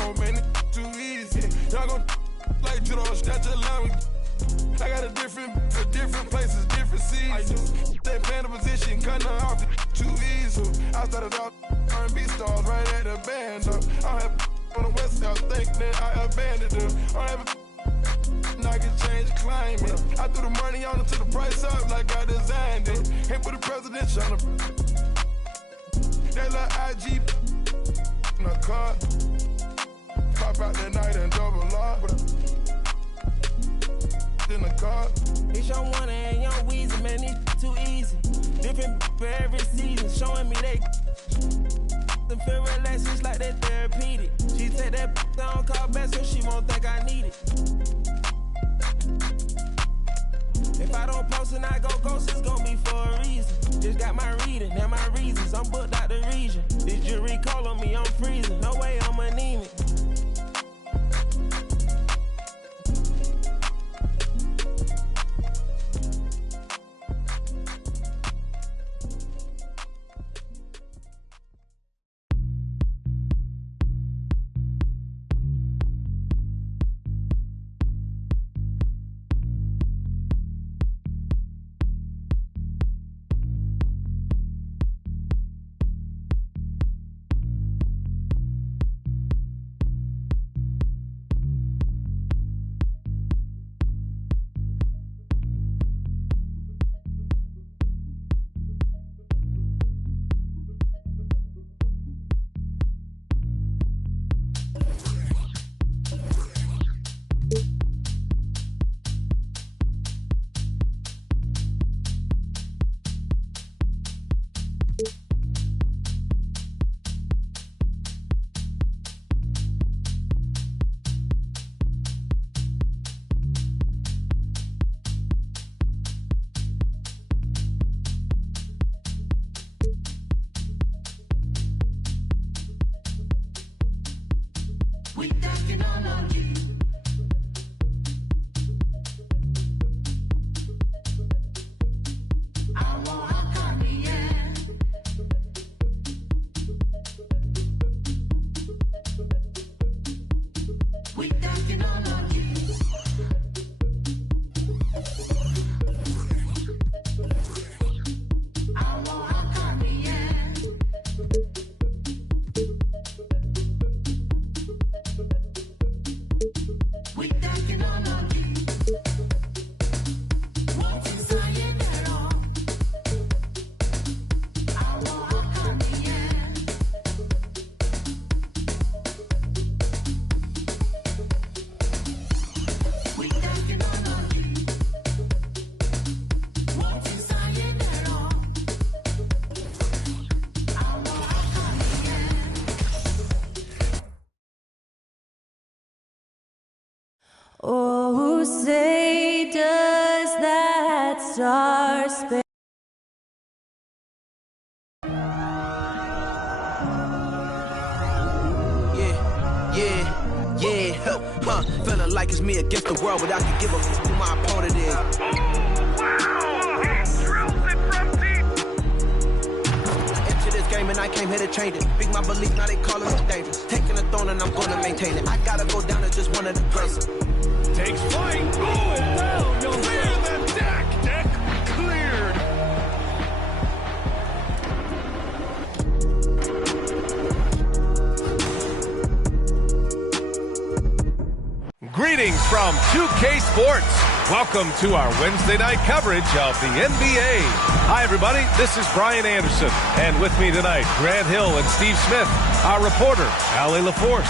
wrong, man. It's too easy. Y'all gon' like judo, snatch a line. I got a different for different places, different seasons. They playing the position, cutting her off too easy. I started off R&B stars right at the band. I have on the west side, think that I abandoned them. I have I can change climate. I threw the money on it to the price up like I designed it. Can't put the presidential on the. That little IG in the car. Pop out that night and double lock. In the car. It's your one and young Weezy, man, it's too easy. Different for every season, showing me they feel relaxed just like that therapeutic. She take that down, call back so she won't think I need it. If I don't post and I go ghost, it's gonna be for a reason. Just got my reading and my reasons. I'm booked out the region. This jury call on me, I'm freezing. No way I'm anemic. Oh, who say does that star span? Feeling like it's me against the world, but I can give a f who my opponent is. Oh, wow! He drills it from deep. I entered this game and I came here to change it. Big my belief, now they calling me dangerous. Taking the throne and I'm gonna maintain it. I gotta go down to just one of the places. Takes flight. Oh, and down. You'll clear the deck. Deck cleared. Greetings from 2K Sports. Welcome to our Wednesday night coverage of the NBA. Hi, everybody. This is Brian Anderson. And with me tonight, Grant Hill and Steve Smith, our reporter, Allie LaForce.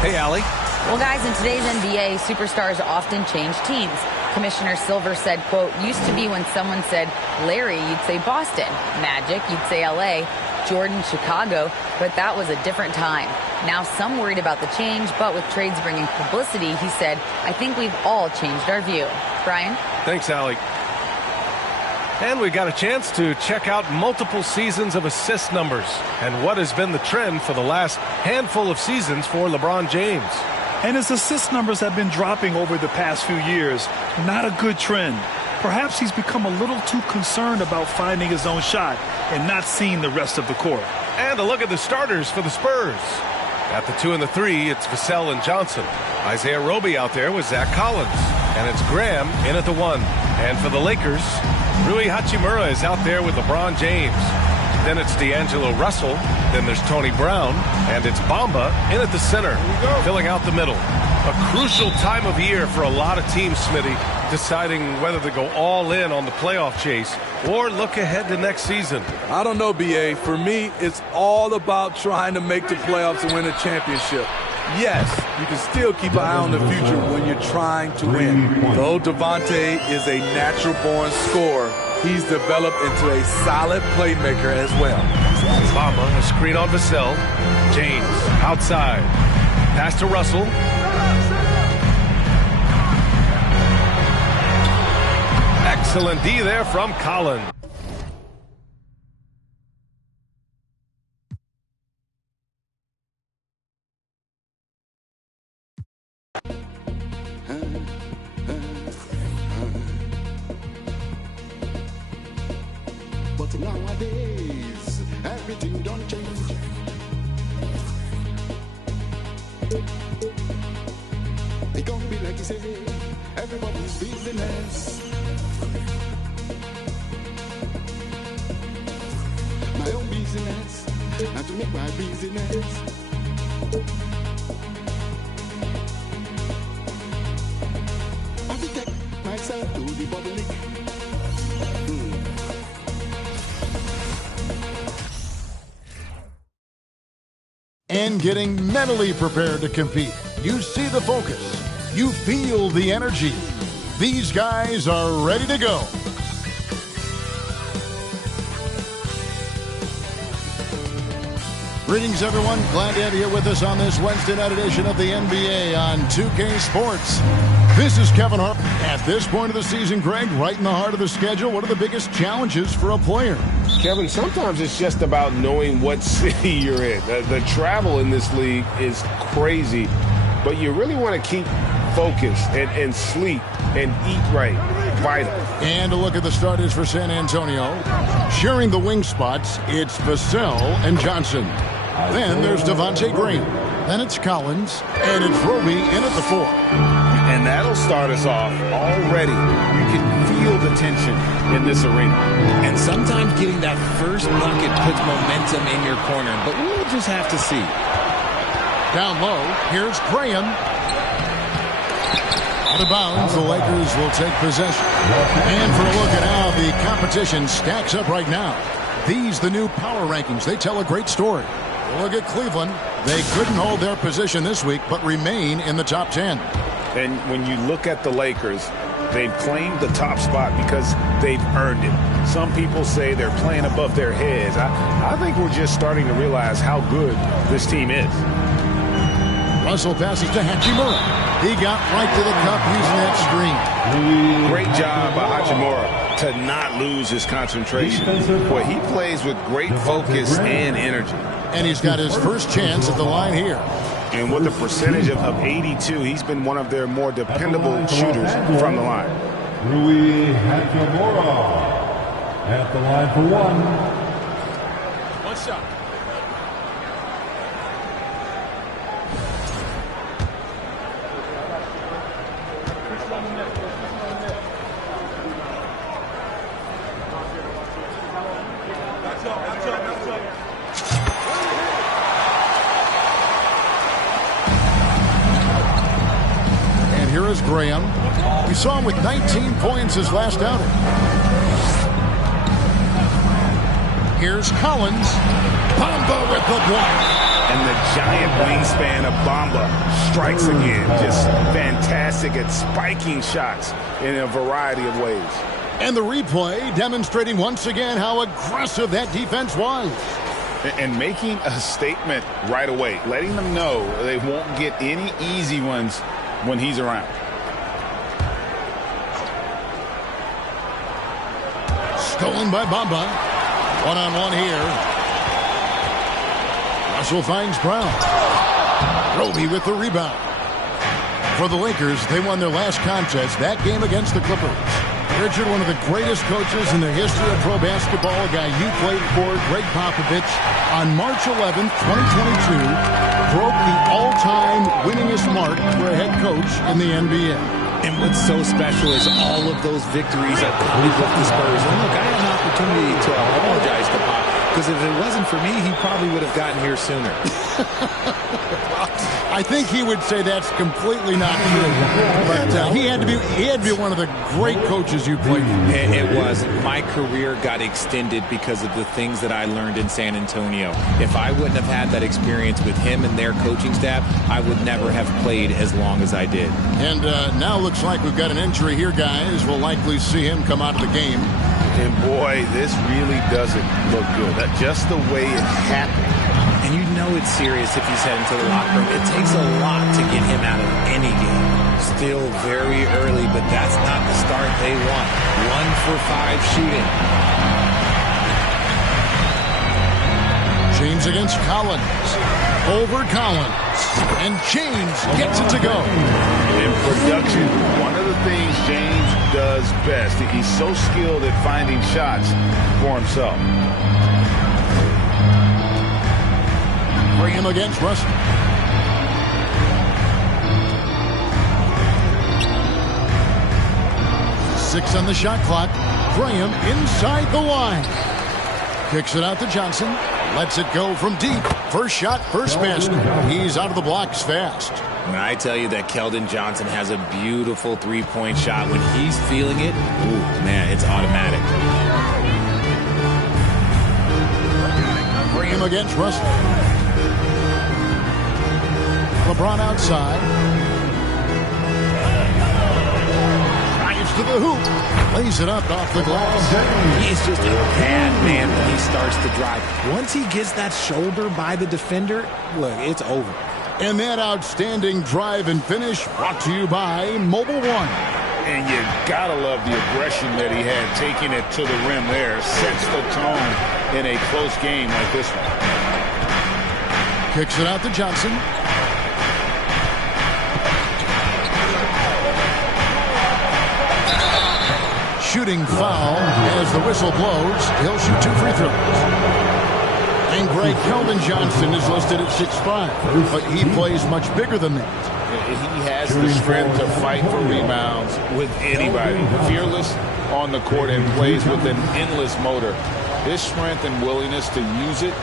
Hey, Allie. Well, guys, in today's NBA, superstars often change teams. Commissioner Silver said, quote, used to be when someone said Larry, you'd say Boston. Magic, you'd say LA. Jordan, Chicago. But that was a different time. Now some worried about the change, but with trades bringing publicity, he said, I think we've all changed our view. Brian? Thanks, Allie. And we got a chance to check out multiple seasons of assist numbers and what has been the trend for the last handful of seasons for LeBron James. And his assist numbers have been dropping over the past few years. Not a good trend. Perhaps he's become a little too concerned about finding his own shot and not seeing the rest of the court. And a look at the starters for the Spurs. At the 2 and the 3, it's Vassell and Johnson. Isaiah Roby out there with Zach Collins. And it's Graham in at the 1. And for the Lakers, Rui Hachimura is out there with LeBron James. Then it's D'Angelo Russell. Then there's Tony Brown. And it's Bamba in at the center, filling out the middle. A crucial time of year for a lot of teams, Smitty, deciding whether to go all in on the playoff chase or look ahead to next season. I don't know, B.A. For me, it's all about trying to make the playoffs and win a championship. Yes, you can still keep an eye on the future when you're trying to win. Though Devontae is a natural-born scorer, he's developed into a solid playmaker as well. Bamba, a screen on Vassell. James, outside. Pass to Russell. Excellent D there from Collins. But nowadays, everything don't change. It don't be like you say, everybody's business. My own business, and to make my business. I have to take myself to the public. And getting mentally prepared to compete. You see the focus. You feel the energy. These guys are ready to go. Greetings, everyone. Glad to have you with us on this Wednesday night edition of the NBA on 2K Sports. This is Kevin Hart. At this point of the season, Greg, right in the heart of the schedule, what are the biggest challenges for a player? Kevin, sometimes it's just about knowing what city you're in. The travel in this league is crazy, but you really want to keep focused and sleep and eat right. Vital. And a look at the starters for San Antonio. Sharing the wing spots, it's Vassell and Johnson. Then there's Devontae Green. Then it's Collins. And it's Roby in at the 4. And that'll start us off already. You can feel the tension in this arena. And sometimes getting that first bucket puts momentum in your corner. But we'll just have to see. Down low, here's Graham. Out of bounds, the Lakers will take possession. And for a look at how the competition stacks up right now. These, the new power rankings, they tell a great story. Look at Cleveland. They couldn't hold their position this week, but remain in the top 10. And when you look at the Lakers, they've claimed the top spot because they've earned it. Some people say they're playing above their heads. I think we're just starting to realize how good this team is. Russell passes to Hachimura. He got right to the cup using that screen. Great job by Hachimura to not lose his concentration. Boy, he plays with great focus and energy. And he's got his first chance at the line here. And with a percentage of 82, he's been one of their more dependable shooters from the line. Rui Hachimura at the line for 1. One shot. Here is Graham. We saw him with 19 points his last outing. Here's Collins. Bamba with the block. And the giant wingspan of Bamba strikes again. Just fantastic at spiking shots in a variety of ways. And the replay demonstrating once again how aggressive that defense was. And making a statement right away, letting them know they won't get any easy ones when he's around. Stolen by Bamba. One-on-one here. Russell finds Brown. Roby with the rebound. For the Lakers, they won their last contest, that game against the Clippers. Richard, one of the greatest coaches in the history of pro basketball, a guy you played for, Greg Popovich, on March 11th, 2022, broke the all-time winningest mark for a head coach in the NBA. And what's so special is all of those victories are coming with the Spurs. And look, I had an opportunity to apologize to Pop, because if it wasn't for me, he probably would have gotten here sooner. I think he would say that's completely not true. But he had to be one of the great coaches you played with. It was. My career got extended because of the things that I learned in San Antonio. If I wouldn't have had that experience with him and their coaching staff, I would never have played as long as I did. And now looks like we've got an injury here, guys. We'll likely see him come out of the game. And boy, this really doesn't look good. Just the way it happened. And you know it's serious if he's heading to the locker room. It takes a lot to get him out of any game. Still very early, but that's not the start they want. 1 for 5 shooting. James against Collins. Over Collins. And James gets it to go. In production, one of the things James does best, he's so skilled at finding shots for himself. Graham against Russell. Six on the shot clock. Graham inside the line. Kicks it out to Johnson. Lets it go from deep. First shot, first basket. He's out of the blocks fast. When I tell you that Keldon Johnson has a beautiful three-point shot, when he's feeling it, ooh, man, it's automatic. Graham against Russell. LeBron outside. Drives to the hoop. Lays it up off the glass. He's just a bad man when he starts to drive. Once he gets that shoulder by the defender, look, it's over. And that outstanding drive and finish brought to you by Mobile One. And you gotta love the aggression that he had, taking it to the rim there. Sets the tone in a close game like this one. Kicks it out to Johnson. Shooting foul as the whistle blows. He'll shoot 2 free throws. And Greg, Keldon Johnson is listed at 6'5", but he plays much bigger than that. He has the strength to fight for rebounds with anybody. Fearless on the court and plays with an endless motor. His strength and willingness to use it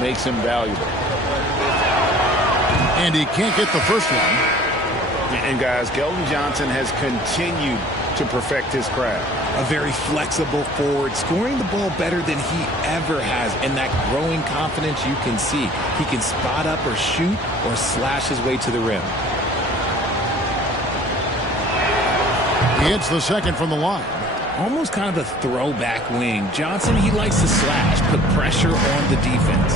makes him valuable. And he can't get the first one. And guys, Keldon Johnson has continued to perfect his craft. A very flexible forward, scoring the ball better than he ever has. And that growing confidence you can see. He can spot up or shoot or slash his way to the rim. He hits the second from the line. Almost kind of a throwback wing. Johnson, he likes to slash, put pressure on the defense.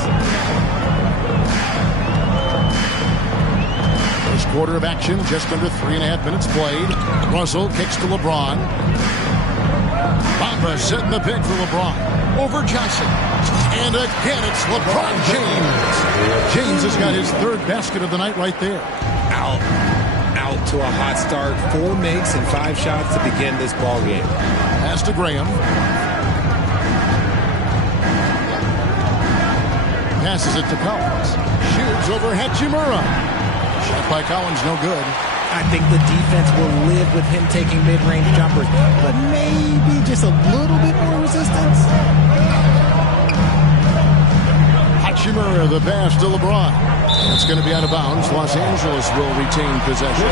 First quarter of action, just under 3.5 minutes played. Russell kicks to LeBron. Bamba setting the pick for LeBron. Over Johnson. And again, it's LeBron James. James has got his 3rd basket of the night right there. Out to a hot start. 4 makes and 5 shots to begin this ball game. Pass to Graham. Passes it to Collins. Shoots over Hachimura. Shot by Collins, no good. I think the defense will live with him taking mid-range jumpers, but maybe just a little bit more resistance. Hachimura, the pass to LeBron. It's going to be out of bounds. Los Angeles will retain possession.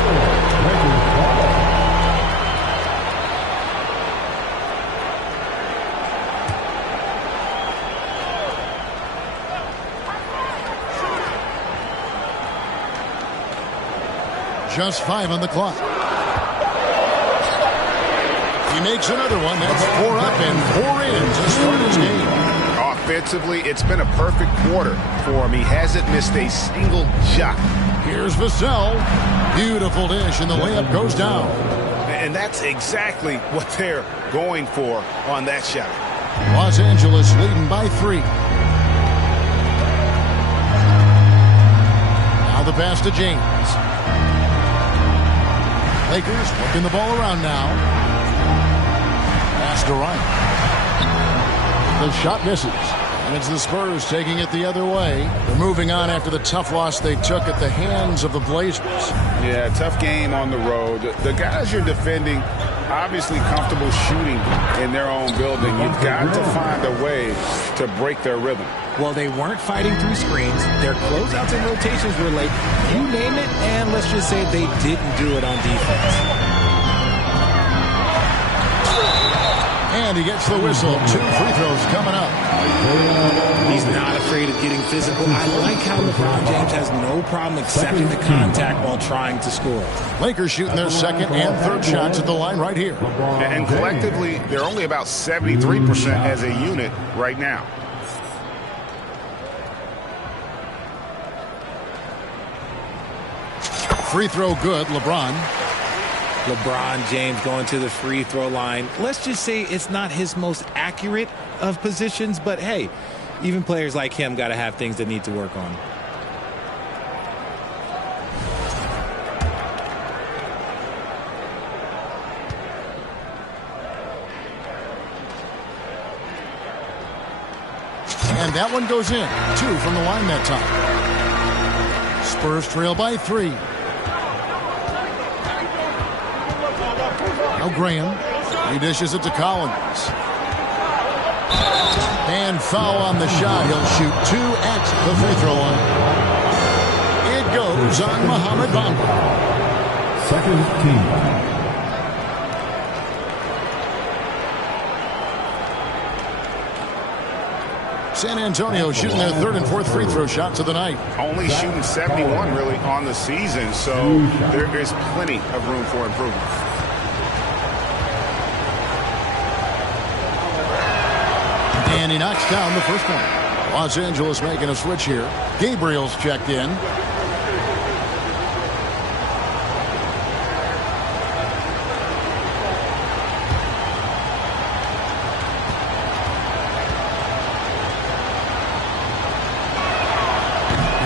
Just 5 on the clock. He makes another one. That's 4 up and 4 in to start his game. Offensively, it's been a perfect quarter for him. He hasn't missed a single shot. Here's Vassell. Beautiful dish, and the layup goes down. And that's exactly what they're going for on that shot. Los Angeles leading by 3. Now the pass to James. Lakers working the ball around now. Durant. The shot misses. And it's the Spurs taking it the other way. They're moving on after the tough loss they took at the hands of the Blazers. Yeah, tough game on the road. The guys you're defending, obviously comfortable shooting in their own building. You've got to find a way to break their rhythm. Well, they weren't fighting through screens. Their closeouts and rotations were late. You name it, and let's just say they didn't do it on defense. And he gets the whistle. 2 free throws coming up. He's not afraid of getting physical. I like how LeBron James has no problem accepting the contact while trying to score. Lakers shooting their second and third shots at the line right here. And collectively, they're only about 73% as a unit right now. Free throw good, LeBron James going to the free throw line. Let's just say it's not his most accurate of positions, but hey, even players like him got to have things that need to work on. And that one goes in. 2 from the line that time. Spurs trail by 3. Now Graham. He dishes it to Collins. And foul on the shot. He'll shoot 2 at the free throw line. It goes on Mohamed Bamba. Second team. San Antonio shooting their third and fourth free throw shots of the night. Only shooting 71 really on the season, so there is plenty of room for improvement. And he knocks down the first one. Los Angeles making a switch here. Gabriel's checked in.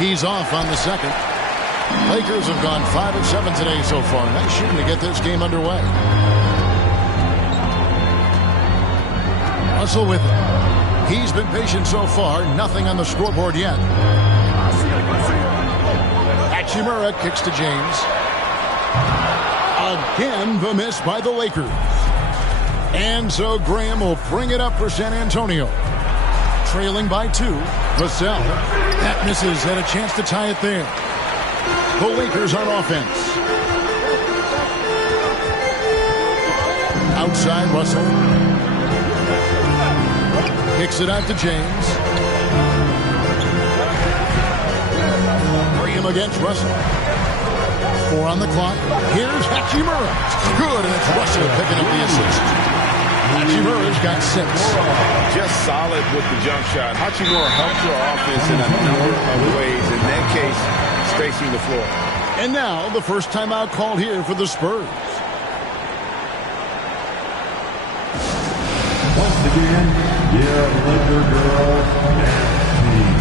He's off on the second. Lakers have gone 5 of 7 today so far. Nice shooting to get this game underway. Russell with it. He's been patient so far. Nothing on the scoreboard yet. Hachimura kicks to James. Again, the miss by the Lakers. And so Graham will bring it up for San Antonio. Trailing by 2. Vassell. That misses. Had a chance to tie it there. The Lakers on offense. Outside Russell. Kicks it out to James. Graham against Russell. 4 on the clock. Here's Hachimura. Good, and it's Russell picking up the assist. Hachimura's got 6. Just solid with the jump shot. Hachimura helps your offense in a number of ways. In that case, spacing the floor. And now the first timeout called here for the Spurs. Once again, your Laker girls dance team.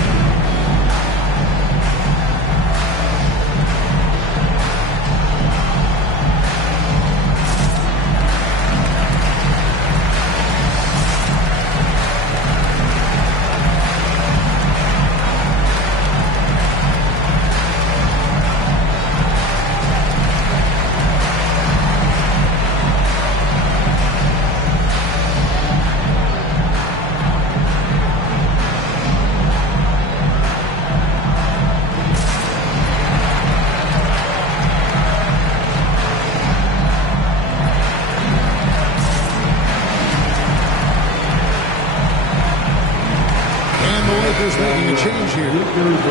Making a change here.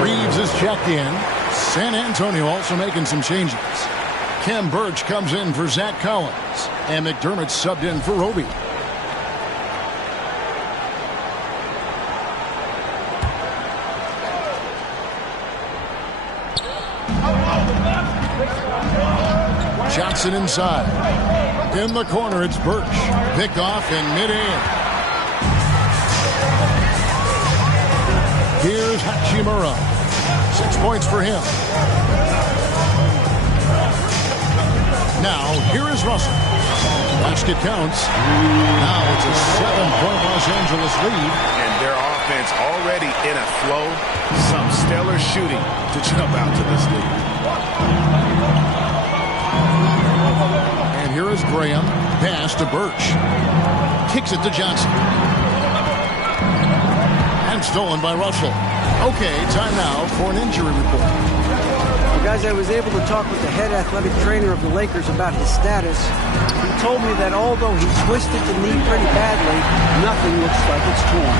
Reeves is checked in. San Antonio also making some changes. Kem Birch comes in for Zach Collins. And McDermott subbed in for Roby. Johnson inside. In the corner, it's Birch. Pick off in midair. Here's Hachimura. 6 points for him. Now, here is Russell. Basket counts. Now it's a 7-point Los Angeles lead. And their offense already in a flow. Some stellar shooting to jump out to this lead. And here is Graham. Pass to Birch. Kicks it to Johnson. And stolen by Russell. Okay, time now for an injury report. Well, guys, I was able to talk with the head athletic trainer of the Lakers about his status. He told me that although he twisted the knee pretty badly, nothing looks like it's torn.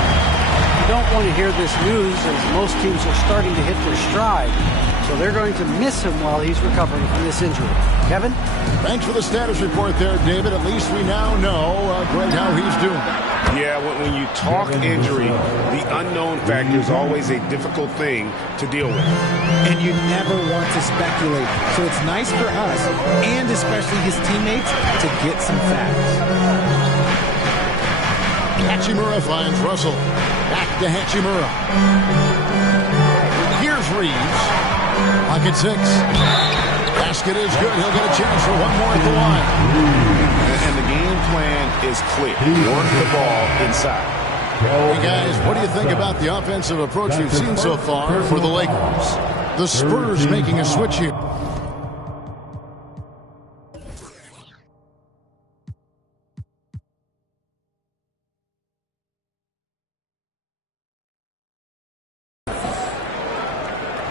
You don't want to hear this news, as most teams are starting to hit their stride. So they're going to miss him while he's recovering from this injury. Kevin? Thanks for the status report there, David. At least we now know, Greg, how he's doing. Yeah, when you talk injury, the unknown factor is always a difficult thing to deal with. And you never want to speculate. So it's nice for us, and especially his teammates, to get some facts. Hachimura finds Russell. Back to Hachimura. Here's Reeves. Pocket 6. Basket is good. He'll get a chance for one more at the line. And the game plan is clear. Work the ball inside. Hey, guys, what do you think about the offensive approach we've seen so far for the Lakers? The Spurs making a switch here.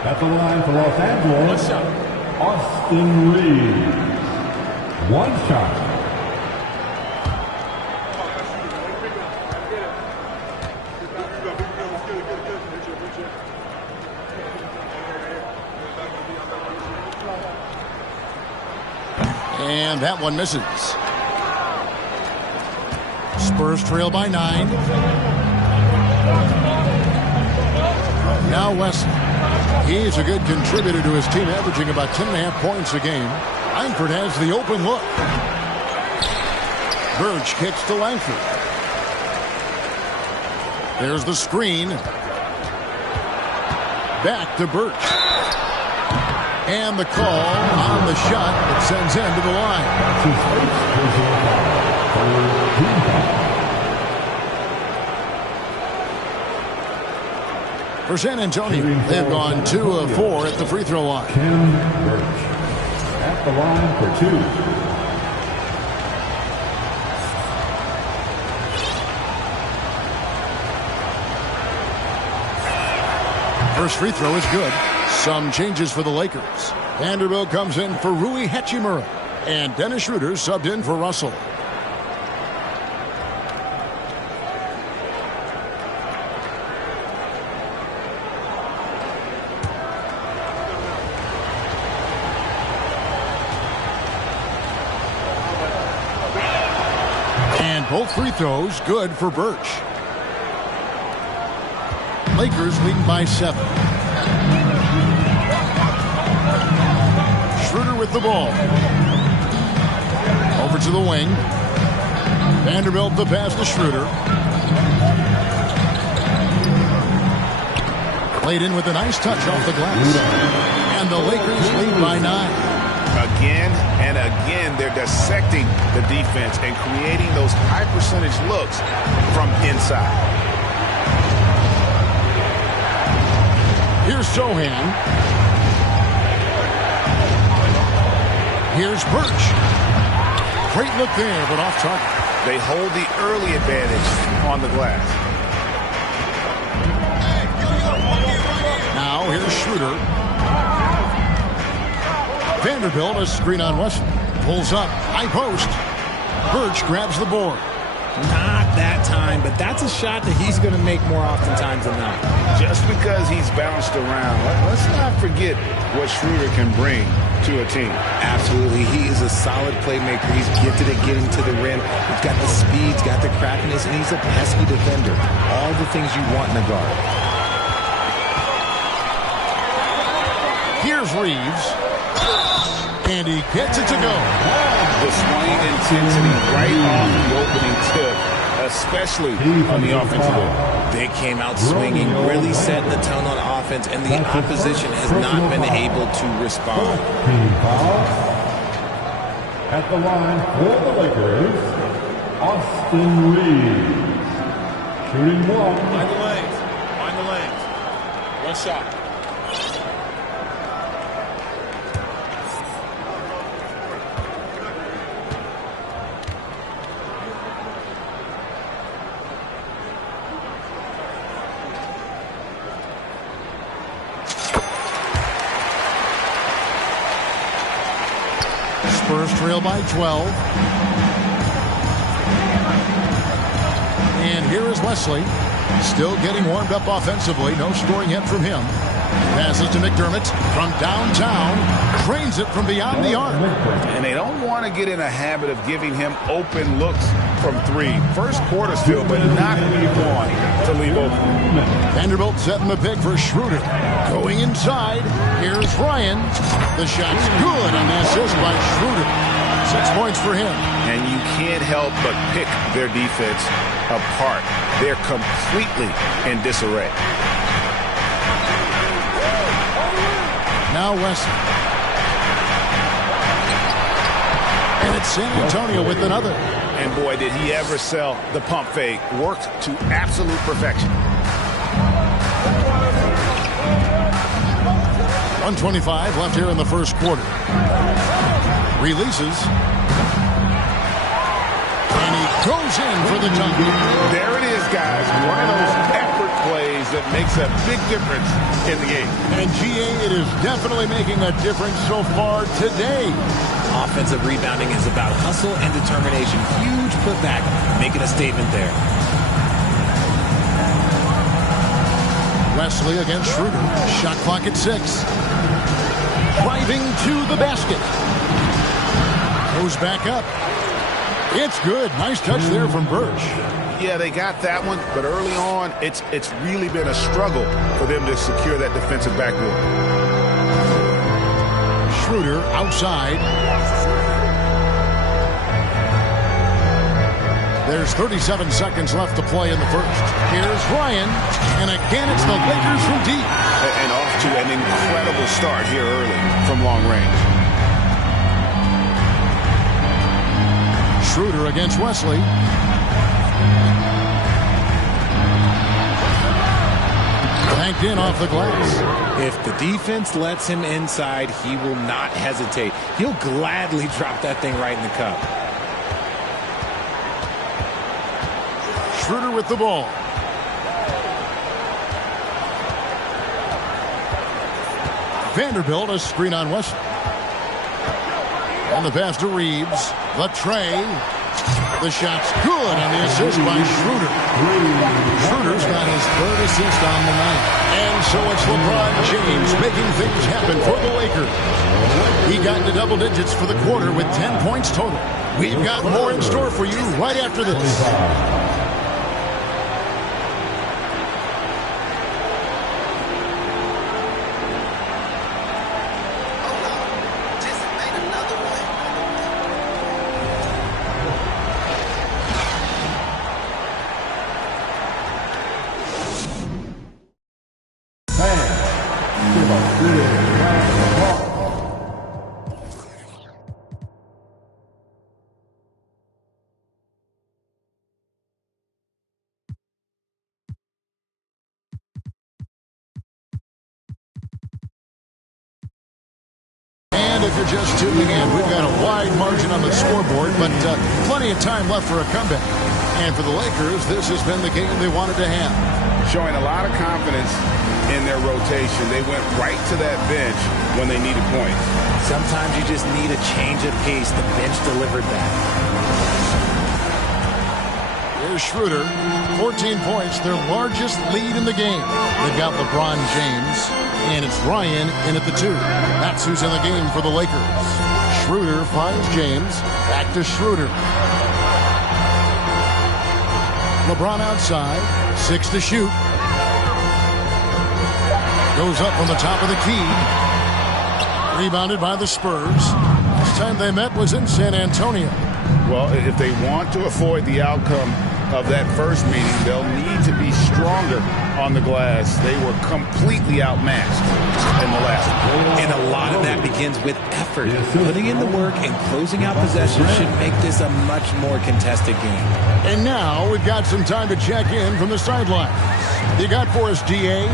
At the line for Los Angeles, Austin Reeves. One shot. And that one misses. Spurs trail by 9. Now Wesley. He's a good contributor to his team, averaging about 10.5 points a game. Langford has the open look. Birch kicks to Langford. There's the screen. Back to Birch. And the call on the shot that sends him to the line. For San Antonio, they've gone 2 of 4 at the free throw line. Tim Birch at the line for 2. First free throw is good. Some changes for the Lakers. Vanderbilt comes in for Rui Hachimura. And Dennis Schroeder subbed in for Russell. Both free throws good for Birch. Lakers leading by 7. Schroeder with the ball. Over to the wing. Vanderbilt the pass to Schroeder. Played in with a nice touch off the glass. And the Lakers lead by 9. Again and again, they're dissecting the defense and creating those high percentage looks from inside. Here's Sohan. Here's Birch. Great look there, but off target. They hold the early advantage on the glass. Now here's Schroeder. Vanderbilt, a screen on Wesley. Pulls up, high post. Birch grabs the board. Not that time, but that's a shot that he's going to make more oftentimes than not. Just because he's bounced around, let's not forget what Schroeder can bring to a team. Absolutely. He is a solid playmaker. He's gifted at getting to the rim. He's got the speed, he's got the craftiness, and he's a pesky defender. All the things you want in a guard. Here's Reeves. And he gets it to go. The swing intensity right off the opening tip, especially on the offensive end. They came out swinging, really setting the tone on offense, and the opposition has not been able to respond. At the line for the Lakers, Austin Reeves. Shooting one. Find the lanes. Find the lanes. One shot. Spurs trail by 12. And here is Wesley. Still getting warmed up offensively. No scoring yet from him. Passes to McDermott from downtown. Cranes it from beyond the arc. And they don't want to get in a habit of giving him open looks from three. First quarter still, but not when you want to leave open. Vanderbilt setting the pick for Schroeder. Going inside. Here's Ryan. The shot's good on the assist by Schroeder. 6 points for him. And you can't help but pick their defense apart. They're completely in disarray. Now Wesley. And it's San Antonio with another. And boy, did he ever sell the pump fake. Worked to absolute perfection. 1:25 left here in the first quarter. Releases. And he goes in for the dunk. There it is, guys. One of those effort plays that makes a big difference in the game. And GA, it is definitely making a difference so far today. Offensive rebounding is about hustle and determination. Huge putback, making a statement there. Wesley against Schroeder. Shot clock at 6. Driving to the basket. Goes back up. It's good. Nice touch there from Birch. Yeah, they got that one, but early on, it's really been a struggle for them to secure that defensive backboard. Schroeder outside. There's 37 seconds left to play in the first. Here's Ryan, and again it's the Lakers from deep. And off to an incredible start here early from long range. Schroeder against Wesley. Banked in off the glass. If the defense lets him inside, he will not hesitate. He'll gladly drop that thing right in the cup. Schroeder with the ball. Vanderbilt, a screen on Wesley. And the pass to Reeves. The tray. The shot's good on the assist by Schroeder. Schroeder's got his third assist on the night. And so it's LeBron James making things happen for the Lakers. He got into double digits for the quarter with 10 points total. We've got more in store for you right after this. If you're just tuning in, we've got a wide margin on the scoreboard, but plenty of time left for a comeback. And for the Lakers, this has been the game they wanted to have. Showing a lot of confidence in their rotation. They went right to that bench when they needed points. Sometimes you just need a change of pace. The bench delivered that. Here's Schroeder, 14 points, their largest lead in the game. They've got LeBron James, and it's Ryan in at the 2. That's who's in the game for the Lakers. Schroeder finds James, back to Schroeder. LeBron outside, 6 to shoot. Goes up on the top of the key. Rebounded by the Spurs. Last time they met was in San Antonio. Well, if they want to avoid the outcome of that first meeting. They'll need to be stronger on the glass. They were completely outmatched in the last one. And a lot of that begins with effort. Putting in the work and closing out possessions should make this a much more contested game. And now we've got some time to check in from the sidelines. You got for us, DA?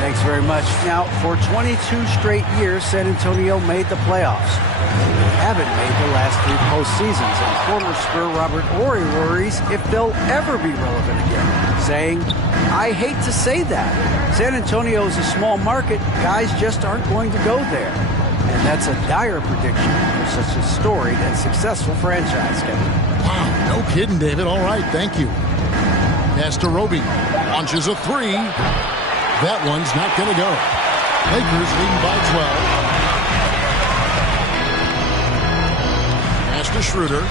Thanks very much. Now, for 22 straight years, San Antonio made the playoffs. They haven't made the last 3 postseasons, and former Spur Robert Horry worries if they'll ever be relevant again, saying, I hate to say that. San Antonio is a small market. Guys just aren't going to go there. And that's a dire prediction for such a storied and successful franchise, Kevin. Wow, no kidding, David. All right, thank you. Pass to Roby. Launches a 3. That one's not going to go. Lakers leading by 12. Pass to Schroeder.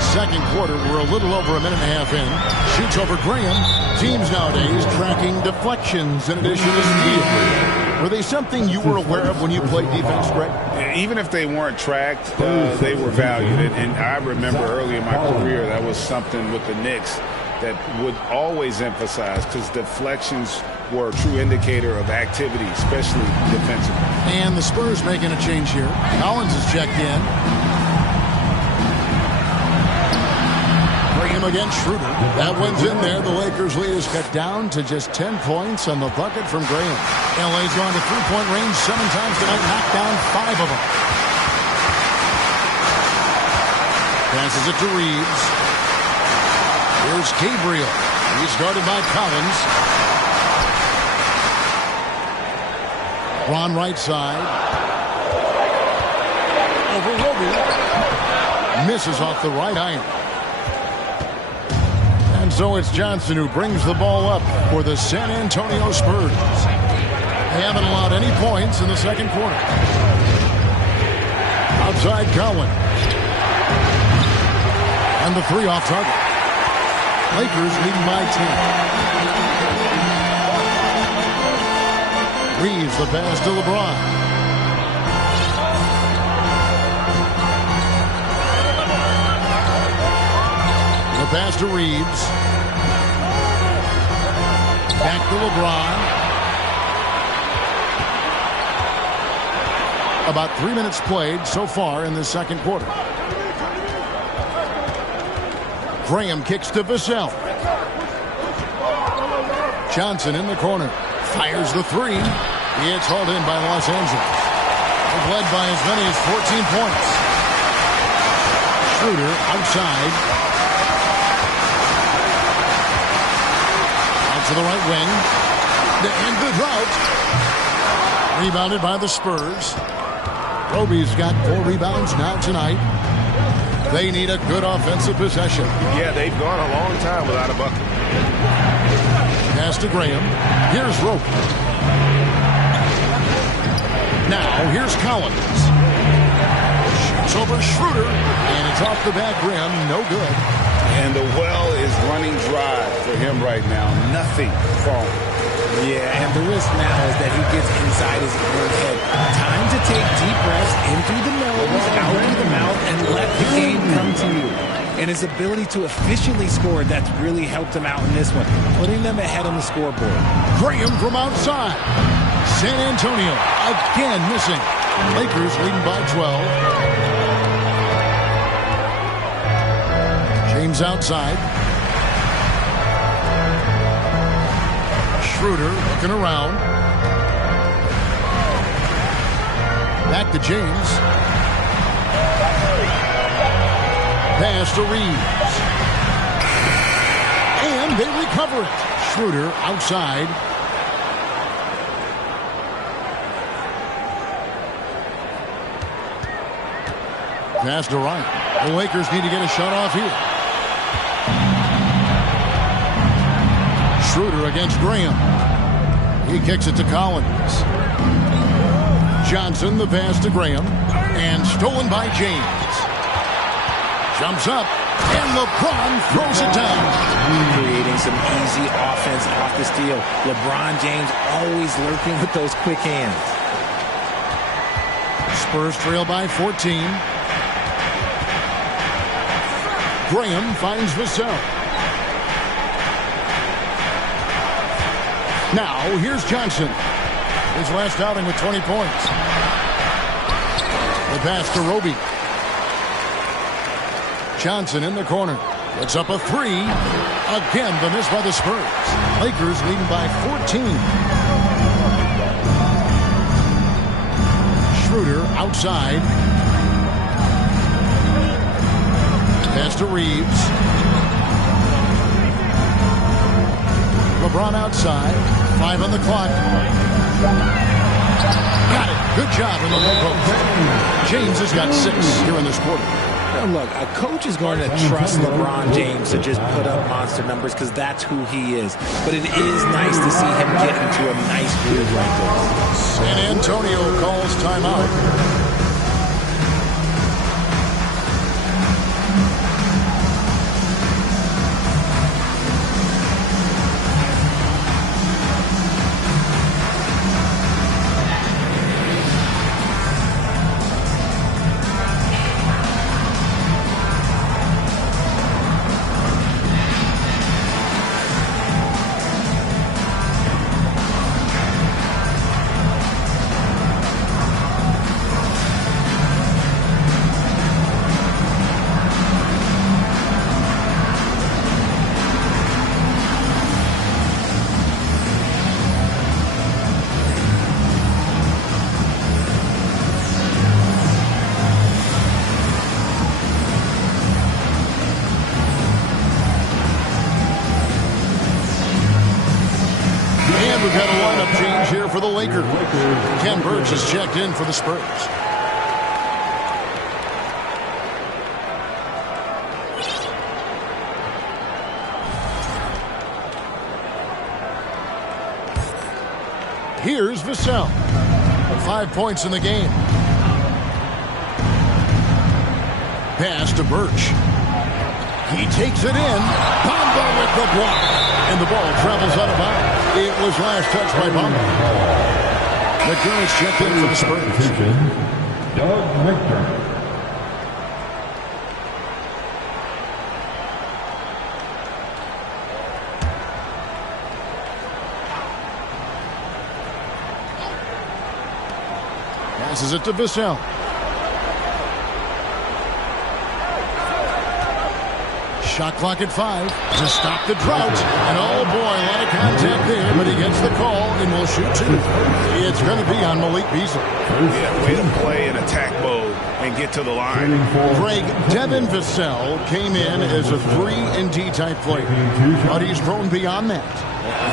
Second quarter, we're a little over a minute and a half in. Shoots over Graham. Teams nowadays tracking deflections in addition to steals. Were they something you were aware of when you played defense, Greg? Even if they weren't tracked, they were valued. And I remember early in my career, that was something with the Knicks that would always emphasize, because deflections were a true indicator of activity, especially defensively. And the Spurs making a change here. Collins is checked in. Graham against Schroeder. That one's in there. The Lakers lead is cut down to just 10 points on the bucket from Graham. LA's gone to three-point range 7 times tonight, knocked down 5 of them. Passes it to Reeves. Here's Gabriel. He's guarded by Collins. Ron right side. Over Roby. Misses off the right iron. And so it's Johnson who brings the ball up for the San Antonio Spurs. They haven't allowed any points in the second quarter. Outside Cowan. And the 3 off target. Lakers leading by 10. Reeves the pass to LeBron. The pass to Reeves. Back to LeBron. About 3 minutes played so far in the second quarter. Graham kicks to Vassell. Johnson in the corner. Fires the 3. It's hauled in by Los Angeles. They've led by as many as 14 points. Schroeder outside. Out to the right wing. And good route. Rebounded by the Spurs. Roby's got 4 rebounds now tonight. They need a good offensive possession. Yeah, they've gone a long time without a bucket. Pass to Graham. Here's Roby. Now, here's Collins. Shoots over Schroeder, and it's off the back rim. No good. And the well is running dry for him right now. Nothing falling. Yeah, and the risk now is that he gets inside his own head. Time to take deep breaths in through the nose, out through the mouth, and let the game come to you. And his ability to efficiently score, that's really helped him out in this one, putting them ahead on the scoreboard. Graham from outside. San Antonio again missing. Lakers leading by 12. James outside. Schroeder looking around. Back to James. Pass to Reeves. And they recover it. Schroeder outside. Pass to Ryan. The Lakers need to get a shot off here. Schroeder against Graham. He kicks it to Collins. Johnson, the pass to Graham. And stolen by James. Jumps up. And LeBron throws it down. Creating some easy offense off the steal. LeBron James always lurking with those quick hands. Spurs trail by 14. Graham finds Vassell. Now, here's Johnson. His last outing with 20 points. The pass to Roby. Johnson in the corner. Puts up a three. Again, the miss by the Spurs. Lakers leading by 14. Schroeder outside. Pass to Reeves. LeBron outside. 5 on the clock. Got it. Good job in the low post. James has got 6 here in this quarter. Now look, a coach is going to trust LeBron James to just put up monster numbers because that's who he is. But it is nice to see him get into a nice groove like this. San Antonio calls timeout. We've got a lineup change here for the Lakers. Ken Burch has checked in for the Spurs. Here's Vassell. 5 points in the game. Pass to Burch. He takes it in. Bamba with the block. And the ball travels out of bounds. It was last touched by Bamba. McDermott's checked in for the Spurs. Doug McDermott. Passes it to Vassell. Shot clock at 5 to stop the drought. And oh boy, a lot of contact there, but he gets the call and will shoot 2. It's going to be on Malik Beasley. Yeah, way to play in attack mode and get to the line. Greg, Devin Vassell came in as a 3-and-D type player, but he's grown beyond that.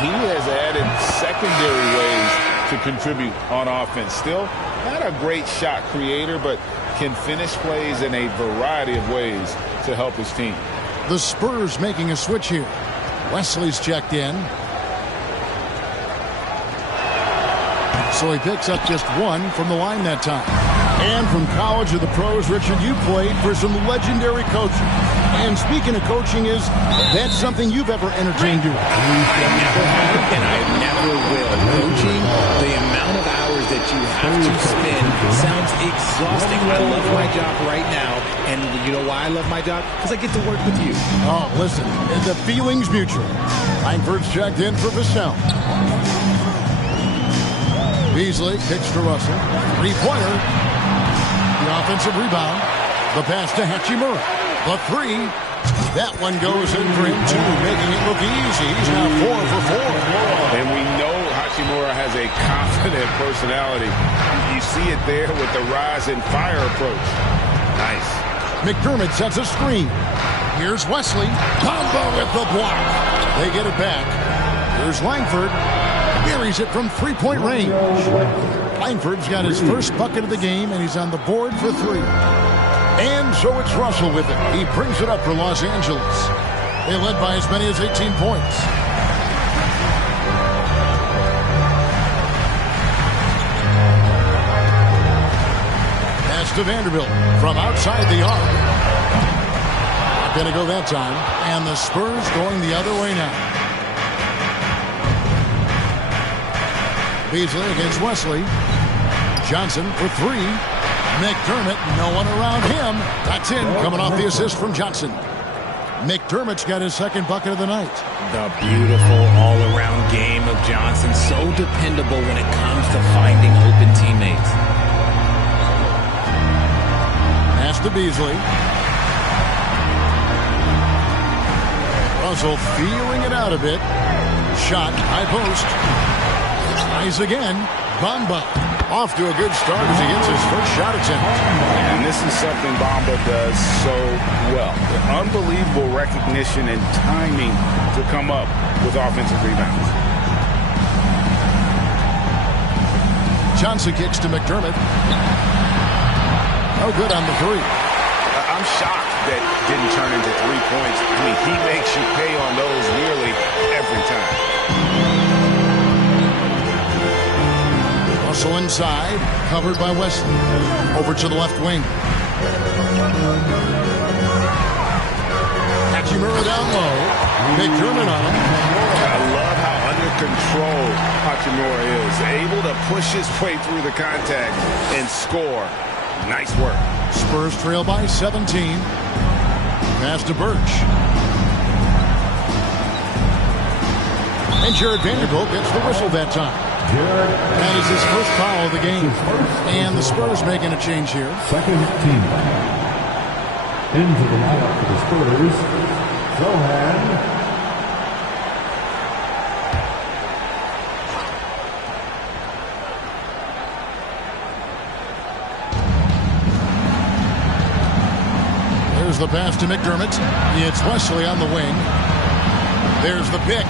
He has added secondary ways to contribute on offense. Still not a great shot creator, but can finish plays in a variety of ways to help his team. The Spurs making a switch here. Wesley's checked in. So he picks up just 1 from the line that time. And from college to the pros, Richard, you played for some legendary coaching. And speaking of coaching, that's something you've ever entertained doing? I never have, and I never will. Coaching, the amount of hours that you have to spend sounds exhausting. I love my job right now, and you know why I love my job? Because I get to work with you. Oh, listen, the feeling's mutual. Langford's checked in for Vassell. Beasley kicks to Russell. 3-pointer. The offensive rebound. The pass to Hachimura. The 3. That one goes in for him, too, making it look easy. He's now 4 for 4. And we know Hachimura has a confident personality. You see it there with the rise and fire approach. Nice. McDermott sets a screen. Here's Wesley. Bamba with the block. They get it back. Here's Langford. Buries it from 3-point range. Langford's got his first bucket of the game, and he's on the board for 3. And so it's Russell with it. He brings it up for Los Angeles. They led by as many as 18 points. Pass to Vanderbilt from outside the arc. Not going to go that time. And the Spurs going the other way now. Beasley against Wesley. Johnson for 3. McDermott, no one around him. That's in, coming off the assist from Johnson. McDermott's got his second bucket of the night. The beautiful all-around game of Johnson. So dependable when it comes to finding open teammates. Pass to Beasley. Russell feeling it out a bit. Shot, high post. Tries again. Bamba off to a good start as he gets his first shot attempt. And this is something Bamba does so well. Unbelievable recognition and timing to come up with offensive rebounds. Johnson kicks to McDermott. No good on the three. I'm shocked that didn't turn into 3 points. I mean, he makes you pay on those nearly every time. Russell inside, covered by Wesley. Over to the left wing. Hachimura down low. McDermott on him. I love how under control Hachimura is. Able to push his way through the contact and score. Nice work. Spurs trail by 17. Pass to Birch. And Jared Vanderbilt gets the whistle that time. That is his first foul of the game. And the Spurs making a change here. Second team. Into the lineup for the Spurs, Zohan. There's the pass to McDermott. It's Wesley on the wing. There's the pick.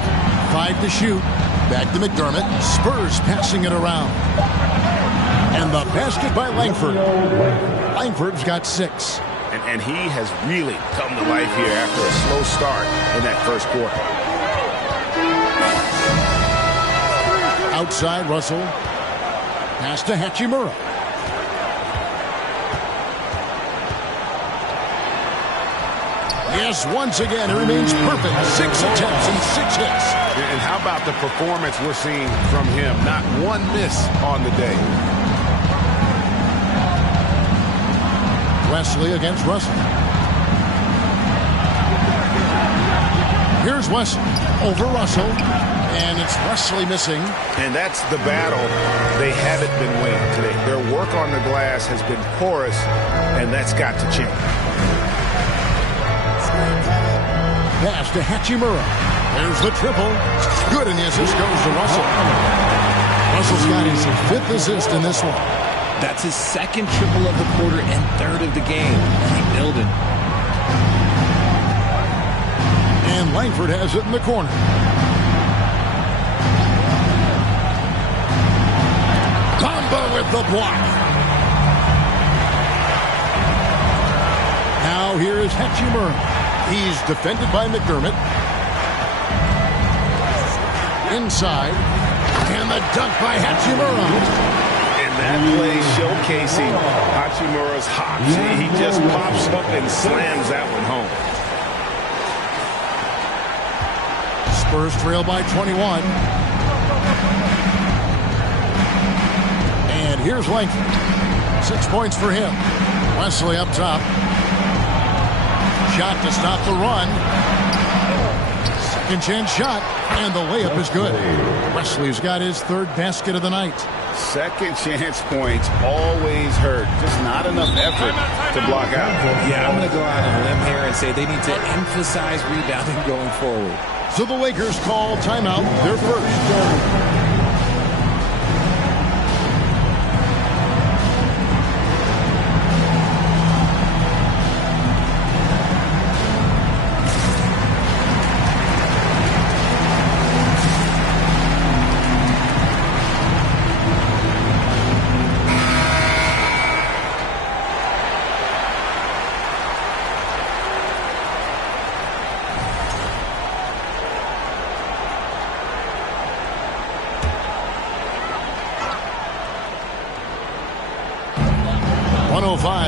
5 to shoot. Back to McDermott. Spurs passing it around. And the basket by Langford. Langford's got 6. And he has really come to life here after a slow start in that first quarter. Outside Russell. Pass to Hachimura. Yes, once again, it remains perfect. 6 attempts and 6 hits. And how about the performance we're seeing from him? Not one miss on the day. Wesley against Russell. Here's Wesley over Russell. And it's Wesley missing. And that's the battle they haven't been winning today. Their work on the glass has been porous, and that's got to change. Pass to Hachimura. There's the triple. Good, and the assist goes to Russell. Russell's got his 5th assist in this one. That's his 2nd triple of the quarter and 3rd of the game. Keep building. And Langford has it in the corner. Bamba with the block. Now here is Hachimura. He's defended by McDermott. Inside. And the dunk by Hachimura. And that play showcasing Hachimura's hops. He just pops up and slams that one home. Spurs trail by 21. And here's Langford. 6 points for him. Wesley up top. Shot to stop the run. Second chance shot. And the layup is good. Wesley's got his 3rd basket of the night. Second chance points always hurt. Just not enough effort to block out. Yeah, I'm going to go out on a limb here and say they need to emphasize rebounding going forward. So the Lakers call timeout, their first.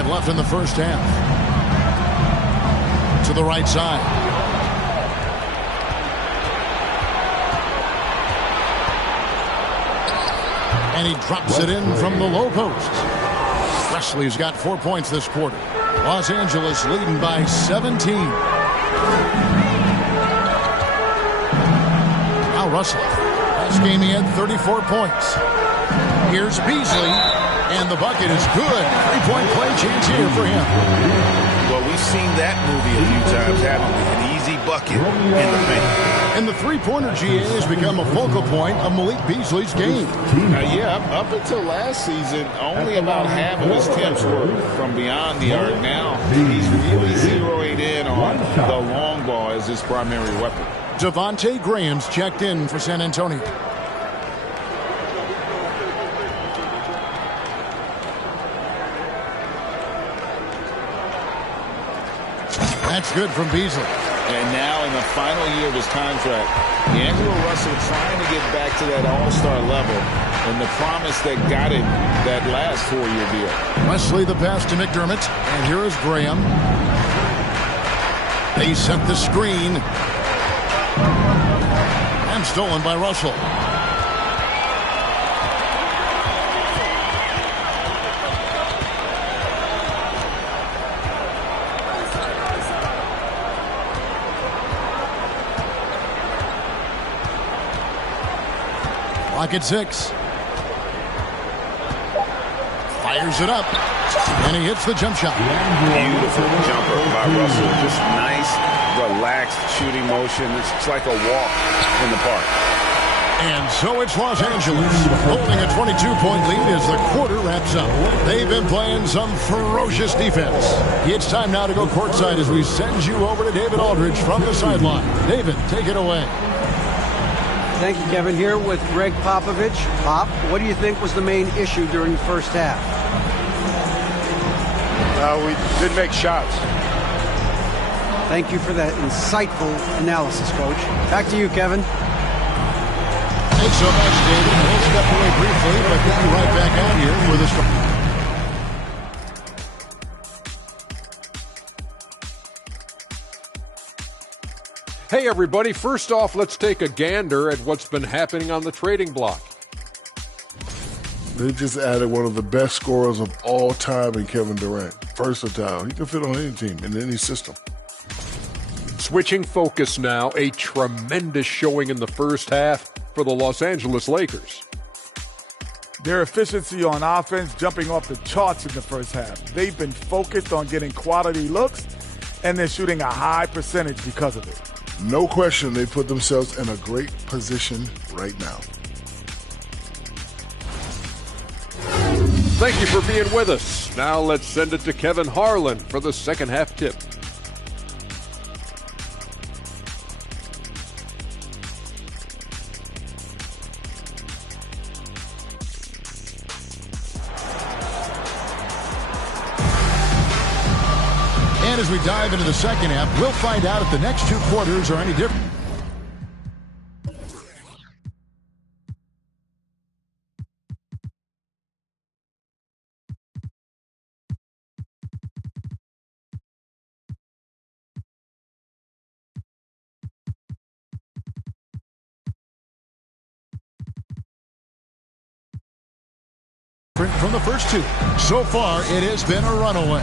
Left in the first half. To the right side. And he drops it in from the low post. Wesley's got 4 points this quarter. Los Angeles leading by 17. Russell. Last game he had 34 points. Here's Beasley, and the bucket is good. 3-point play chance here for him. Well, we've seen that movie a few times, haven't we? An easy bucket in the paint. And the three-pointer GA has become a focal point of Malik Beasley's game. Up until last season, only about half of his attempts were from beyond the arc. Now he's really zeroing in on the long ball as his primary weapon. Devontae Graham's checked in for San Antonio. That's good from Beasley. And now in the final year of his contract, D'Angelo Russell trying to get back to that all-star level and the promise that got him that last 4-year deal. Wesley the pass to McDermott, and here is Graham. They set the screen. And stolen by Russell. Clock at 6. Fires it up. And he hits the jump shot. Beautiful jumper by Russell. Just nice, relaxed shooting motion. It's like a walk in the park. And so it's Los Angeles holding a 22-point lead as the quarter wraps up. They've been playing some ferocious defense. It's time now to go courtside as we send you over to David Aldridge from the sideline. David, take it away. Thank you, Kevin. Here with Greg Popovich. Pop, what do you think was the main issue during the first half? We didn't make shots. Thank you for that insightful analysis, Coach. Back to you, Kevin. Thanks so much, David. We'll step away briefly, but we'll be right back out here for this one. Hey, everybody. First off, let's take a gander at what's been happening on the trading block. They just added one of the best scorers of all time in Kevin Durant. Versatile. He can fit on any team in any system. Switching focus now, a tremendous showing in the first half for the Los Angeles Lakers. Their efficiency on offense jumping off the charts in the first half. They've been focused on getting quality looks, and they're shooting a high percentage because of it. No question they put themselves in a great position right now. Thank you for being with us. Now let's send it to Kevin Harlan for the second half tip. And as we dive into the second half, we'll find out if the next two quarters are any different. From the first two. So far, it has been a runaway.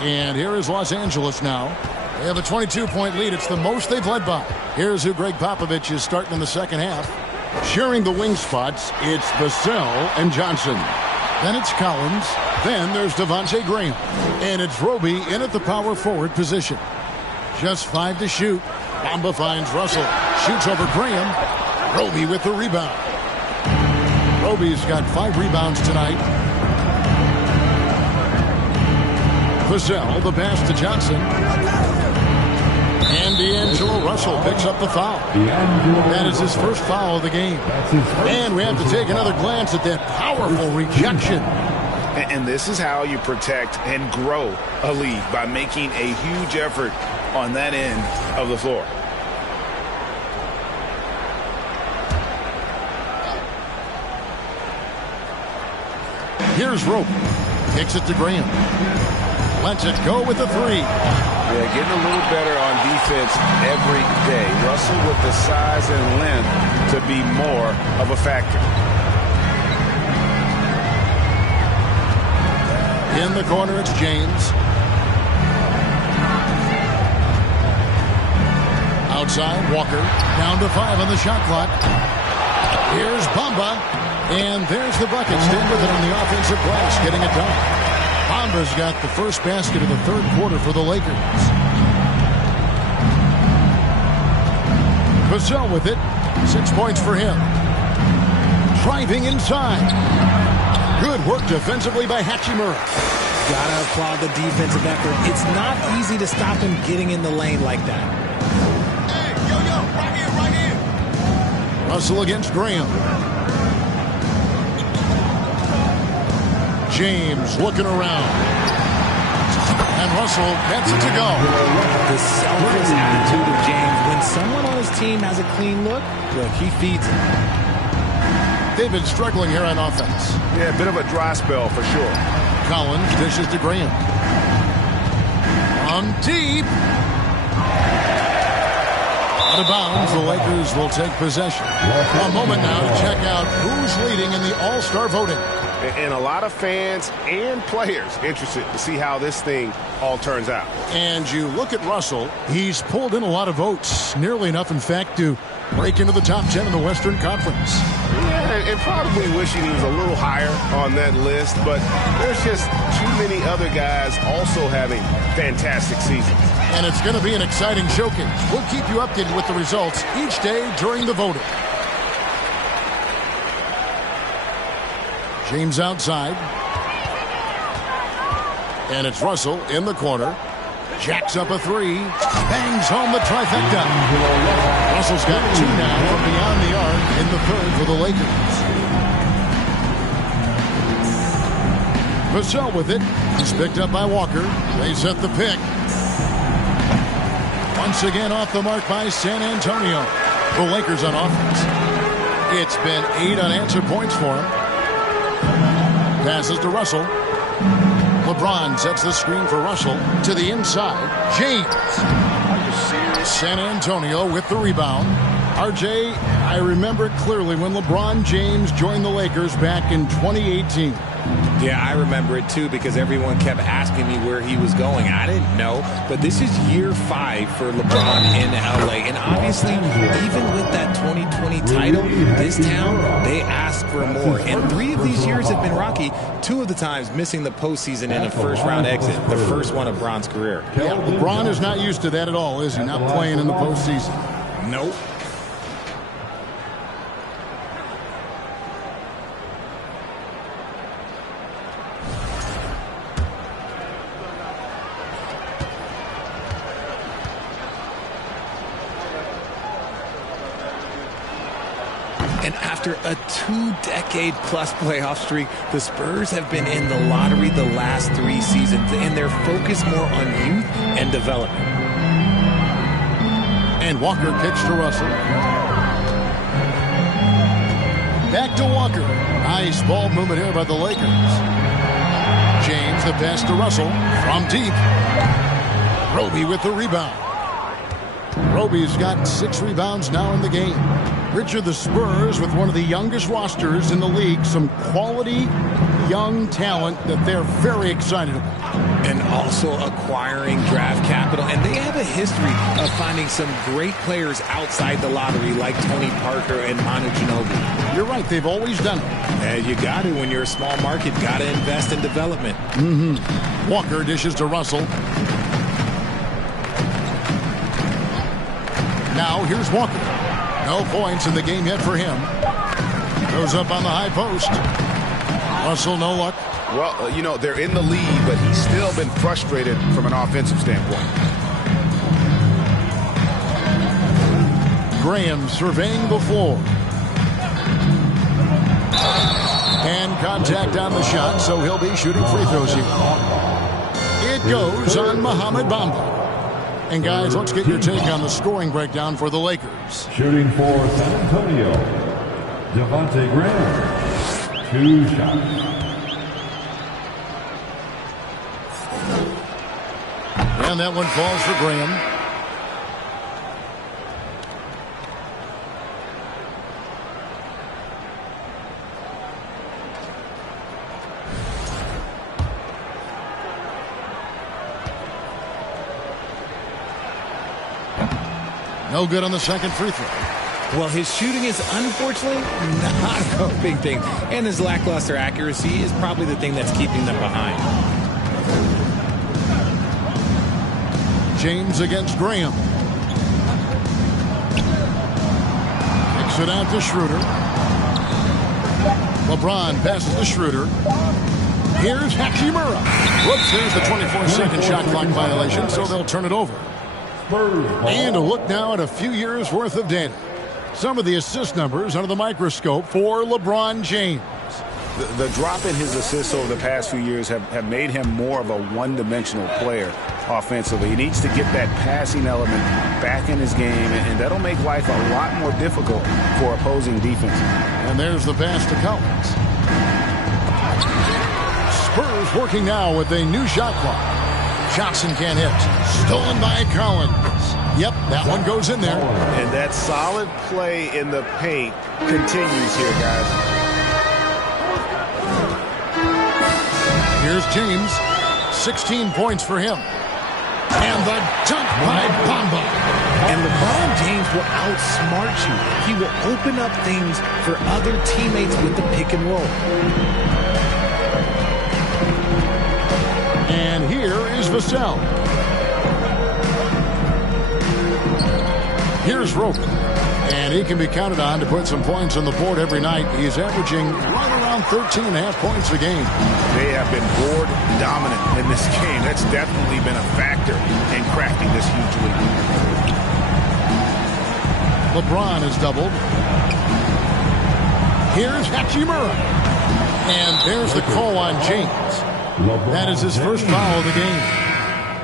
And here is Los Angeles now. They have a 22-point lead. It's the most they've led by. Here's who Greg Popovich is starting in the second half. Sharing the wing spots, it's Vassell and Johnson. Then it's Collins. Then there's Devontae Graham. And it's Roby in at the power forward position. Just 5 to shoot. Bamba finds Russell. Shoots over Graham. Roby with the rebound. Roby's got 5 rebounds tonight. Vassell, the pass to Johnson. And D'Angelo Russell picks up the foul. That is his first foul of the game. And we have to take another glance at that powerful rejection. And this is how you protect and grow a lead, by making a huge effort on that end of the floor. Here's Rope. Kicks it to Graham. Lets it go with the 3. Yeah, getting a little better on defense every day. Russell with the size and length to be more of a factor. In the corner, it's James. Outside, Walker. Down to 5 on the shot clock. Here's Bamba. And there's the bucket. Staying with it on the offensive glass, getting it done. Bamba's got the first basket of the third quarter for the Lakers. Vassell with it. 6 points for him. Driving inside. Good work defensively by Hachimura. Gotta applaud the defensive effort. It's not easy to stop him getting in the lane like that. Hey, yo, right here. Russell against Graham. James looking around. And Russell gets it to go. The selfless attitude of James. When someone on his team has a clean look, he feeds it. They've been struggling here on offense. Yeah, a bit of a dry spell for sure. Collins dishes to Graham. On deep. Out of bounds, the Lakers will take possession. A moment now to check out who's leading in the All-Star voting. And a lot of fans and players interested to see how this thing all turns out. And you look at Russell, he's pulled in a lot of votes. Nearly enough, in fact, to break into the top 10 in the Western Conference. Yeah, and probably wishing he was a little higher on that list, but there's just too many other guys also having fantastic seasons. And it's going to be an exciting showcase. We'll keep you updated with the results each day during the voting. James outside. And it's Russell in the corner. Jacks up a 3. Bangs home the trifecta. Russell's got 2 now from beyond the arc in the third for the Lakers. Vassell with it. He's picked up by Walker. They set the pick. Once again off the mark by San Antonio. The Lakers on offense. It's been 8 unanswered points for him. Passes to Russell. LeBron sets the screen for Russell to the inside. James. San Antonio with the rebound. RJ, I remember clearly when LeBron James joined the Lakers back in 2018. Yeah, I remember it too because everyone kept asking me where he was going. I didn't know, but this is year 5 for LeBron in LA. And obviously, even with that 2020 title, this town, they ask for more. And 3 of these years have been rocky. 2 of the times missing the postseason in a first-round exit, the first one of Bron's career. Yeah, LeBron is not used to that at all, is he? Not playing in the postseason. Nope. And after a 2-decade-plus playoff streak, the Spurs have been in the lottery the last 3 seasons, and they're focused more on youth and development. And Walker kicks to Russell. Back to Walker. Nice ball movement here by the Lakers. James, the pass to Russell from deep. Roby with the rebound. Roby's got 6 rebounds now in the game. Richard, the Spurs with one of the youngest rosters in the league, some quality young talent that they're very excited about. And also acquiring draft capital. And they have a history of finding some great players outside the lottery like Tony Parker and Manu Ginobili. You're right, they've always done it. And you got to, when you're a small market, got to invest in development. Walker dishes to Russell. Now here's Walker. No points in the game yet for him. Goes up on the high post. Russell, no luck. Well, you know, they're in the lead, but he's still been frustrated from an offensive standpoint. Graham surveying the floor. And contact on the shot, so he'll be shooting free throws here. It goes on Mohamed Bamba. And guys, let's get your take on the scoring breakdown for the Lakers. Shooting for San Antonio, Devontae Graham, 2 shots. And that one falls for Graham. No good on the second free throw. Well, his shooting is unfortunately not a big thing. And his lackluster accuracy is probably the thing that's keeping them behind. James against Graham. Kicks it out to Schroeder. LeBron passes to Schroeder. Here's Hachimura. Whoops, here's the 24-second shot clock violation, so they'll turn it over. And a look now at a few years' worth of data. Some of the assist numbers under the microscope for LeBron James. The drop in his assists over the past few years have made him more of a one-dimensional player offensively. He needs to get that passing element back in his game, and that'll make life a lot more difficult for opposing defense. And there's the pass to Collins. Spurs working now with a new shot clock. Johnson can't hit. Stolen by Collins. Yep, that one goes in there. And that solid play in the paint continues here, guys. Here's James. 16 points for him. And the dunk by Bamba. And LeBron James will outsmart you. He will open up things for other teammates with the pick and roll. And here is Vassell. Here's Roper. And he can be counted on to put some points on the board every night. He's averaging right around 13.5 points a game. They have been board dominant in this game. That's definitely been a factor in crafting this huge lead. LeBron is doubled. Here's Hachimura. And there's the call on James. That is his first foul of the game.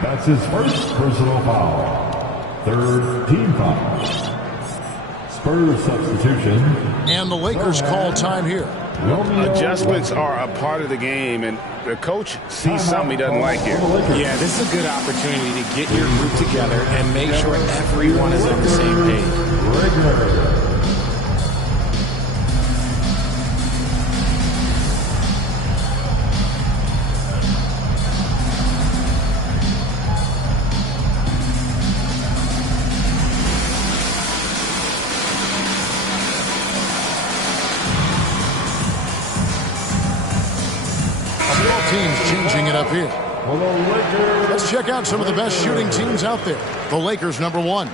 That's his first personal foul. Third team foul. Spurs substitution. And the Lakers call time here. Adjustments are a part of the game, and the coach sees something he doesn't like here. Yeah, this is a good opportunity to get your group together and make sure everyone is on the same page. Teams changing it up here. Let's check out some of the best shooting teams out there. The Lakers, number one.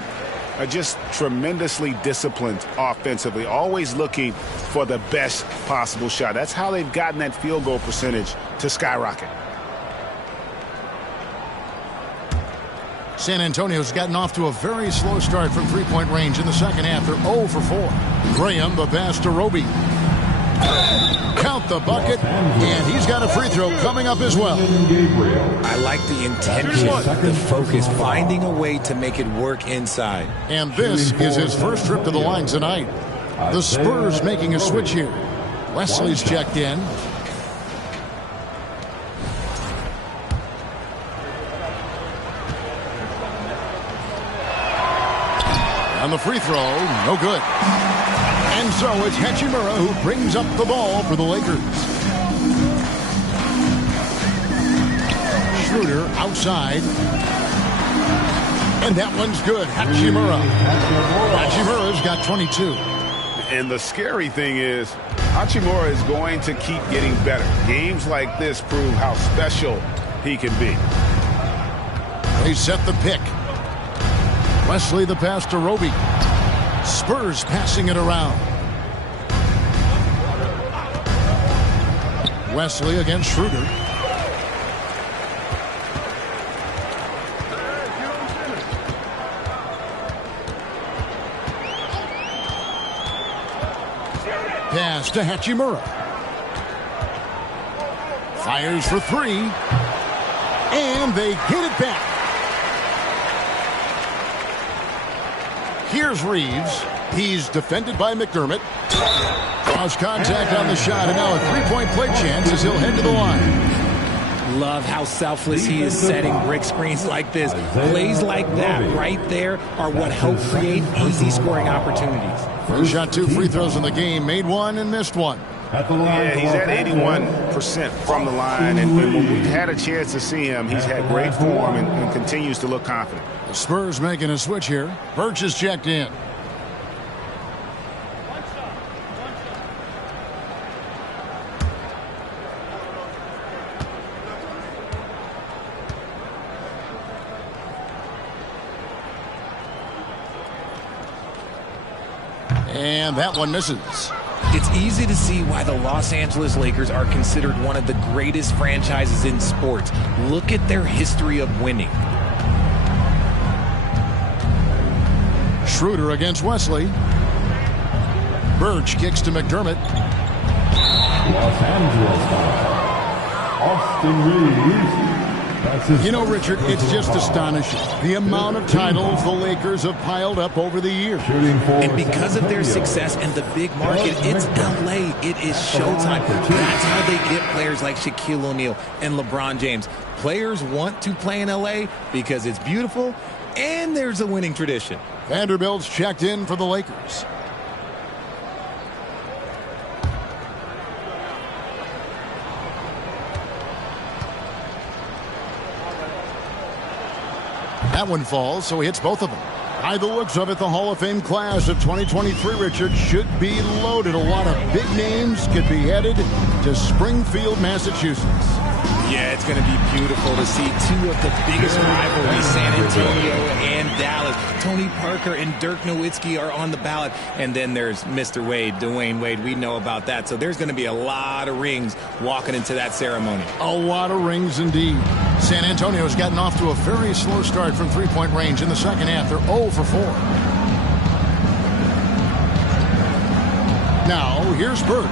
Are just tremendously disciplined offensively, always looking for the best possible shot. That's how they've gotten that field goal percentage to skyrocket. San Antonio's gotten off to a very slow start from three-point range in the second half. They're 0 for 4. Graham, the pass to Roby. Count the bucket, and he's got a free throw coming up as well. I like the intention, the focus, finding a way to make it work inside. And this is his first trip to the line tonight. The Spurs making a switch here. Wesley's checked in. On the free throw, no good. And so it's Hachimura who brings up the ball for the Lakers. Schroeder outside. And that one's good. Hachimura. Hachimura's got 22. And the scary thing is, Hachimura is going to keep getting better. Games like this prove how special he can be. They set the pick. Wesley the pass to Roby. Spurs passing it around. Wesley against Schroeder. Pass to Hachimura. Fires for three. And they hit it back. Here's Reeves. He's defended by McDermott. Draws contact on the shot, and now a three-point play chance as he'll head to the line. Love how selfless he is setting brick screens like this. Plays like that right there are what help create easy scoring opportunities. First shot, 2 free throws in the game. Made one and missed one. Yeah, he's at 81% from the line, and when we've had a chance to see him, he's had great form and continues to look confident. The Spurs making a switch here. Birch is checked in. And that one misses. It's easy to see why the Los Angeles Lakers are considered one of the greatest franchises in sports. Look at their history of winning. Schroeder against Wesley. Birch kicks to McDermott. Los Angeles Austin Reeves. You know, Richard, it's just astonishing the amount of titles the Lakers have piled up over the years. And because of their success and the big market, it's LA. It is showtime. That's how they get players like Shaquille O'Neal and LeBron James. Players want to play in LA because it's beautiful and there's a winning tradition. Vanderbilt's checked in for the Lakers. That one falls, so he hits both of them. By the looks of it, the Hall of Fame class of 2023, Richard, should be loaded. A lot of big names could be headed to Springfield, Massachusetts. Yeah, it's going to be beautiful to see two of the biggest rivalries, San Antonio and Dallas. Tony Parker and Dirk Nowitzki are on the ballot. And then there's Mr. Wade, Dwayne Wade. We know about that. So there's going to be a lot of rings walking into that ceremony. A lot of rings indeed. San Antonio's gotten off to a very slow start from three-point range in the second half. They're 0 for 4. Now, here's Birch.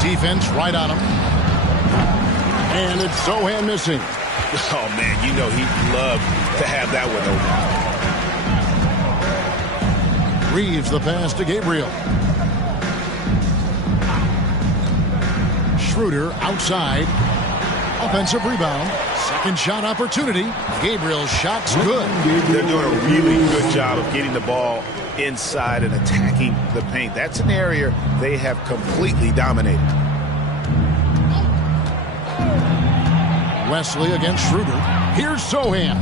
Defense right on him. And it's Sohan missing. Oh, man, you know he'd love to have that one open. Reeves the pass to Gabriel. Schroeder outside. Offensive rebound. Second shot opportunity. Gabriel's shot's good. They're doing a really good job of getting the ball inside and attacking the paint. That's an area they have completely dominated. Wesley against Schroeder. Here's Sohan.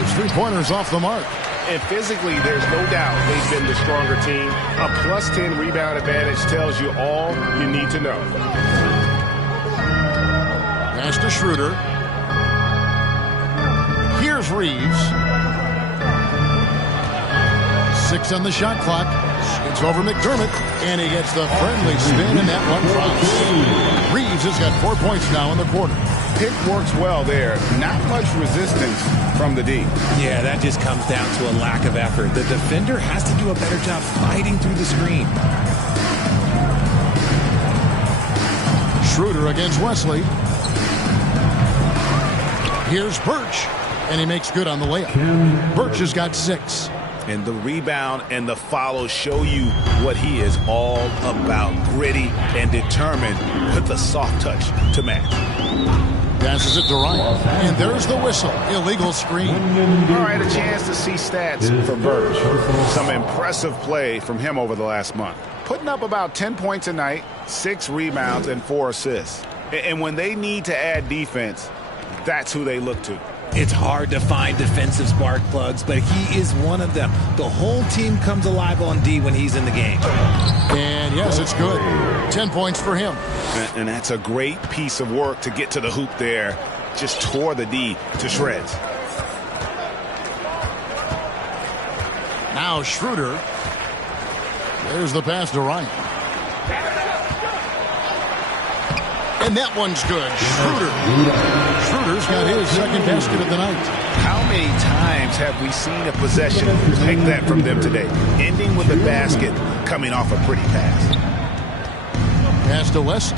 His three-pointers off the mark. And physically, there's no doubt they've been the stronger team. A plus 10 rebound advantage tells you all you need to know. Pass to Schroeder. Here's Reeves. 6 on the shot clock. It's over McDermott, and he gets the friendly spin, and that one drops. Reeves has got 4 points now in the quarter. Pick works well there. Not much resistance from the D. Yeah, that just comes down to a lack of effort. The defender has to do a better job fighting through the screen. Schroeder against Wesley. Here's Birch, and he makes good on the layup. Birch has got 6. And the rebound and the follow show you what he is all about. Gritty and determined with the soft touch to match. Passes it to Ryan. And there's the whistle. Illegal screen. All right, a chance to see stats for Birch. Some impressive play from him over the last month. Putting up about 10 points a night, 6 rebounds, and 4 assists. And when they need to add defense, that's who they look to. It's hard to find defensive spark plugs, but he is one of them. The whole team comes alive on D when he's in the game. And yes, it's good. 10 points for him. And that's a great piece of work to get to the hoop there. Just tore the D to shreds. Now Schroeder. There's the pass to Ryan. And that one's good. Schroeder's got his second basket of the night. How many times have we seen a possession like that from them today? Ending with a basket, coming off a pretty pass. Pass to West.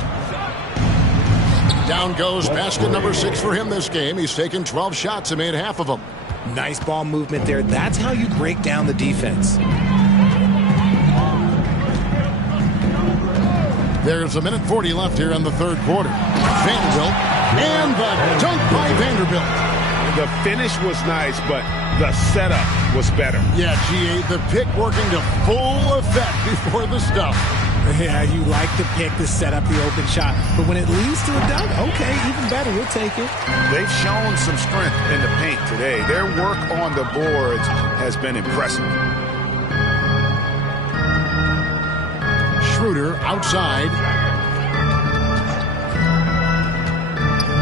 Down goes basket number 6 for him this game. He's taken 12 shots and made half of them. Nice ball movement there. That's how you break down the defense. There's 1:40 left here in the third quarter. Vanderbilt, and the dunk by Vanderbilt. The finish was nice, but the setup was better. Yeah, GA, the pick working to full effect before the stuff. Yeah, you like the pick to set up the open shot. But when it leads to a dunk, okay, even better. We'll take it. They've shown some strength in the paint today. Their work on the boards has been impressive. Schroeder outside.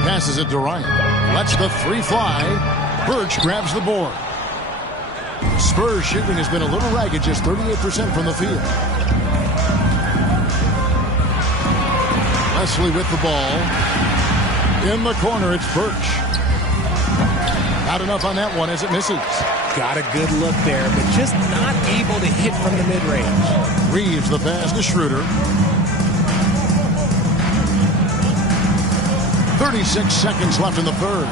Passes it to Ryan. Lets the three fly. Birch grabs the board. Spurs shooting has been a little ragged, just 38% from the field. Wesley with the ball. In the corner, it's Birch. Not enough on that one as it misses. Got a good look there, but just not able to hit from the mid-range. Reeves the pass to Schroeder. 36 seconds left in the third.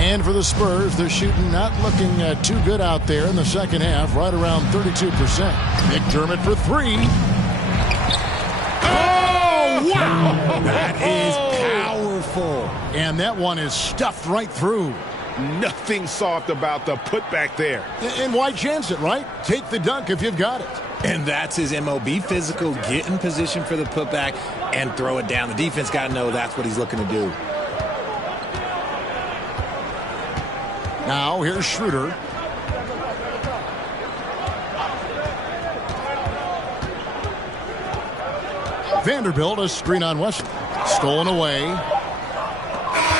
And for the Spurs, they're shooting not looking too good out there in the second half, right around 32%. McDermott for three. Oh, wow! That is powerful. And that one is stuffed right through. Nothing soft about the putback there. And why chance it, right? Take the dunk if you've got it. And that's his MO. Be physical, get in position for the putback, and throw it down. The defense got to know that's what he's looking to do. Now, here's Schroeder. Vanderbilt, a screen on Wesley. Stolen away.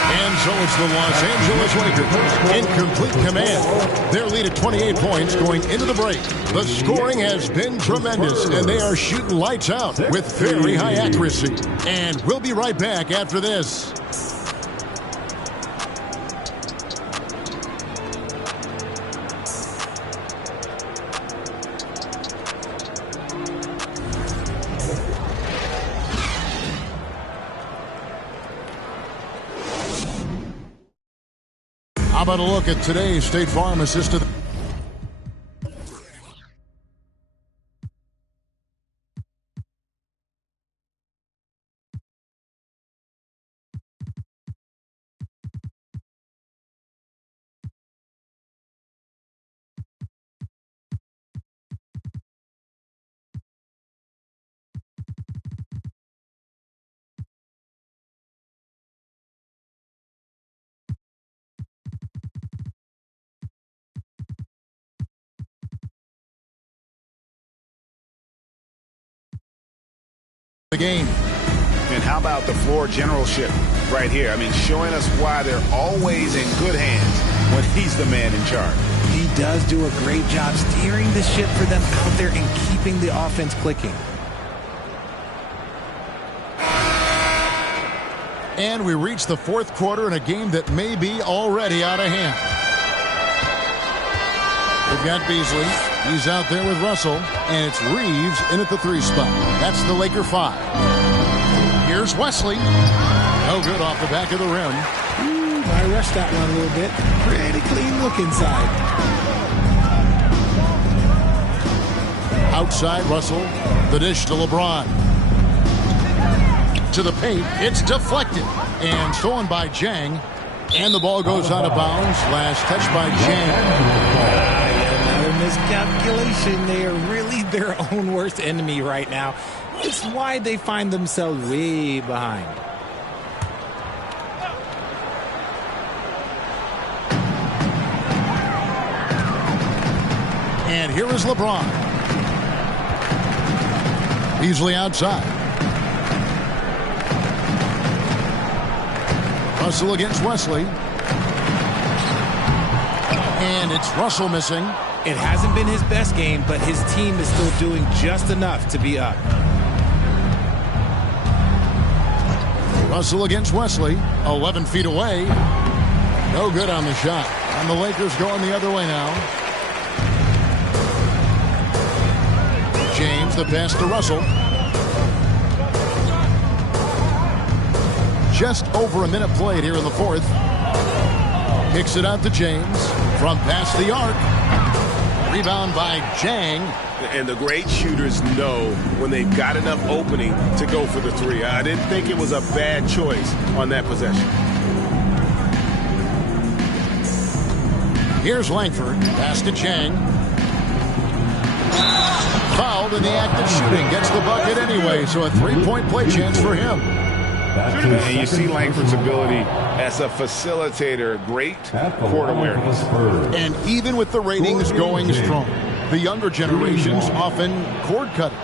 And so it's the Los Angeles Lakers in complete command. Their lead at 28 points going into the break. The scoring has been tremendous, and they are shooting lights out with very high accuracy. And we'll be right back after this. How about a look at today's State Farm assisted? The game. And how about the floor generalship right here? I mean, showing us why they're always in good hands when he's the man in charge. He does do a great job steering the ship for them out there and keeping the offense clicking. And we reach the fourth quarter in a game that may be already out of hand. We've got Beasley. He's out there with Russell, and it's Reeves in at the three spot. That's the Laker 5. Here's Wesley. No good off the back of the rim. I rushed that one a little bit. Pretty clean look inside. Outside Russell. The dish to LeBron. To the paint. It's deflected. And stolen by Jang. And the ball goes out of bounds. Last touch by Jang. Miscalculation. They are really their own worst enemy right now. It's why they find themselves way behind. And here is LeBron. Beasley outside. Russell against Wesley. And it's Russell missing. It hasn't been his best game, but his team is still doing just enough to be up. Russell against Wesley, 11 feet away. No good on the shot. And the Lakers going the other way now. James, the pass to Russell. Just over a minute played here in the fourth. Kicks it out to James from past the arc. Rebound by Jang. And the great shooters know when they've got enough opening to go for the three. I didn't think it was a bad choice on that possession. Here's Langford. Pass to Jang. Fouled in the act of shooting. Gets the bucket anyway, so a three-point play chance for him. And you see Langford's ability as a facilitator, great court awareness. And even with the ratings going strong, the younger generations often cord cutting.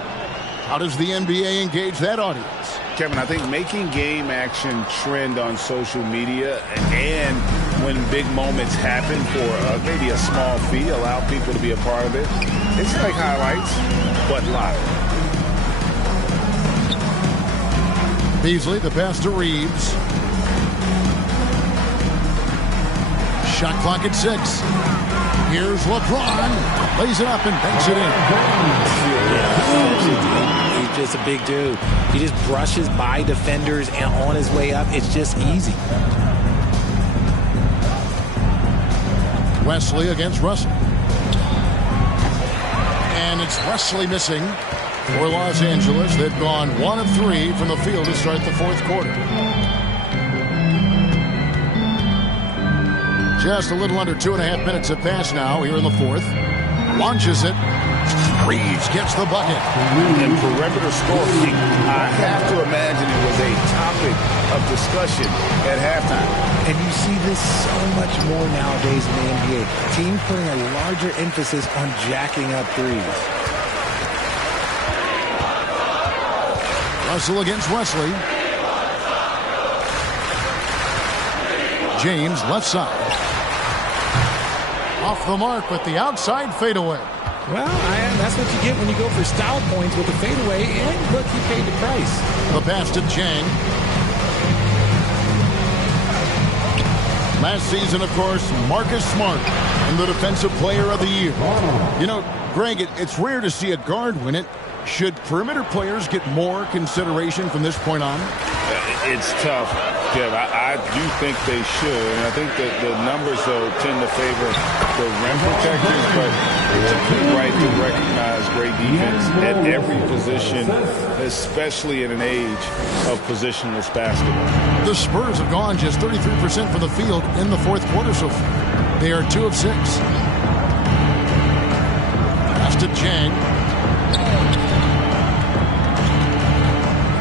How does the NBA engage that audience? Kevin, I think making game action trend on social media and when big moments happen for maybe a small fee, allow people to be a part of it. It's like highlights, but live. Beasley, the pass to Reeves. Shot clock at 6. Here's LeBron. Lays it up and banks it in. He's just a big dude. He just brushes by defenders and on his way up. It's just easy. Wesley against Russell. And it's Wesley missing for Los Angeles. They've gone 1 of 3 from the field to start the fourth quarter. Just a little under 2.5 minutes have passed now here in the fourth. Launches it. Reeves gets the bucket. And perimeter scoring, I have to imagine it was a topic of discussion at halftime. And you see this so much more nowadays in the NBA. Teams putting a larger emphasis on jacking up threes. Russell against Wesley. James left side. Off the mark with the outside fadeaway. Well, that's what you get when you go for style points with the fadeaway. And look, he paid the price. The pass to Chang. Last season, of course, Marcus Smart and the Defensive Player of the Year. You know, Greg, it's rare to see a guard win it. Should perimeter players get more consideration from this point on? It's tough, Kev. I do think they should. And I think that the numbers, though, tend to favor the rim protectors. But it's a right to recognize great defense at every position, especially in an age of positionless basketball. The Spurs have gone just 33% from the field in the fourth quarter so far. They are 2 of 6. Pass to Chang.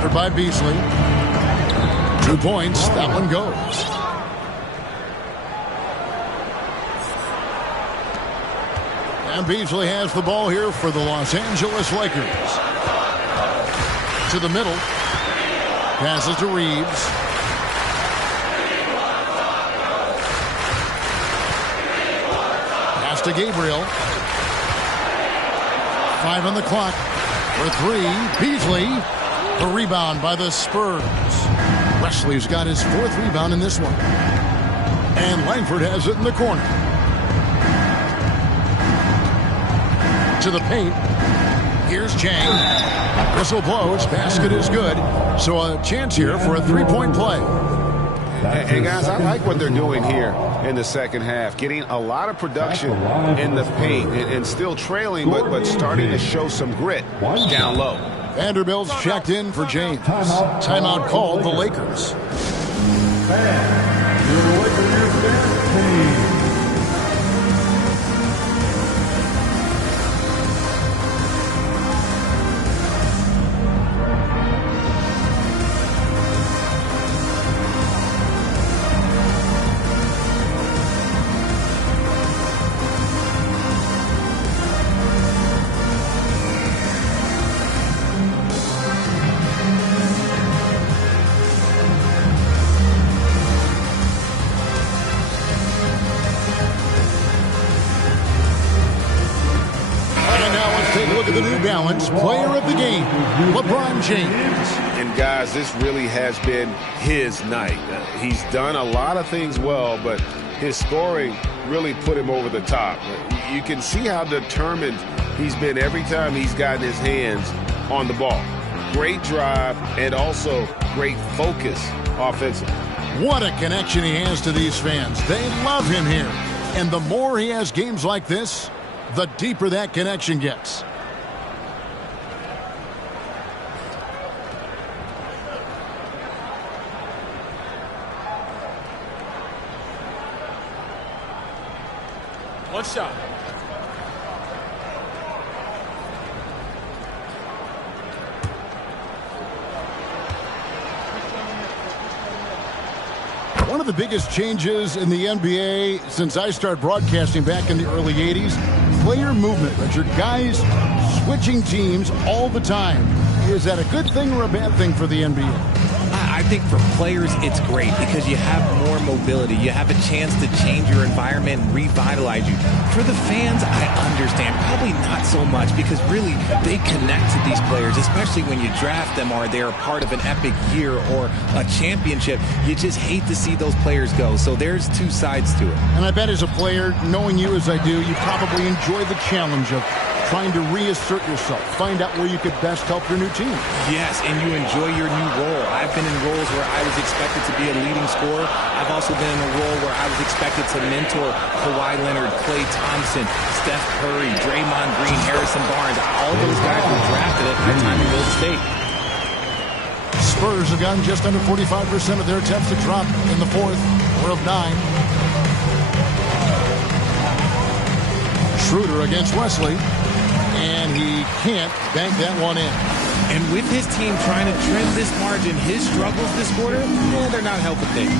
By Beasley. 2 points. That one goes. And Beasley has the ball here for the Los Angeles Lakers. To the middle. Passes to Reeves. Pass to Gabriel. 5 on the clock. For 3. Beasley. The rebound by the Spurs. Wesley's got his 4th rebound in this one. And Langford has it in the corner. To the paint. Here's Chang. Whistle blows. Basket is good. So a chance here for a 3-point play. And guys, I like what they're doing here in the second half. Getting a lot of production in the paint and still trailing, but starting to show some grit down low. Vanderbilt's checked in for James. Timeout called the Lakers. Balance player of the game, LeBron James. And guys, this really has been his night. He's done a lot of things well, but his scoring really put him over the top. You can see how determined he's been every time he's gotten his hands on the ball. Great drive and also great focus offensively. What a connection he has to these fans. They love him here. And the more he has games like this, the deeper that connection gets. One shot. One of the biggest changes in the NBA since I started broadcasting back in the early 80s, player movement, Richard. Guys switching teams all the time. Is that a good thing or a bad thing for the NBA? I think for players, it's great because you have more mobility. You have a chance to change your environment and revitalize you. For the fans, I understand. Probably not so much because really they connect to these players, especially when you draft them or they're a part of an epic year or a championship. You just hate to see those players go. So there's two sides to it. And I bet as a player, knowing you as I do, you probably enjoy the challenge of trying to reassert yourself, find out where you could best help your new team. Yes, and you enjoy your new role. I've been in roles where I was expected to be a leading scorer. I've also been in a role where I was expected to mentor Kawhi Leonard, Klay Thompson, Steph Curry, Draymond Green, Harrison Barnes. All those guys were drafted at my time in Golden State. Spurs have gotten just under 45% of their attempts to drop in the fourth, 4 of 9. Schroeder against Wesley. And he can't bank that one in. And with his team trying to trim this margin, his struggles this quarter, they're not helping things.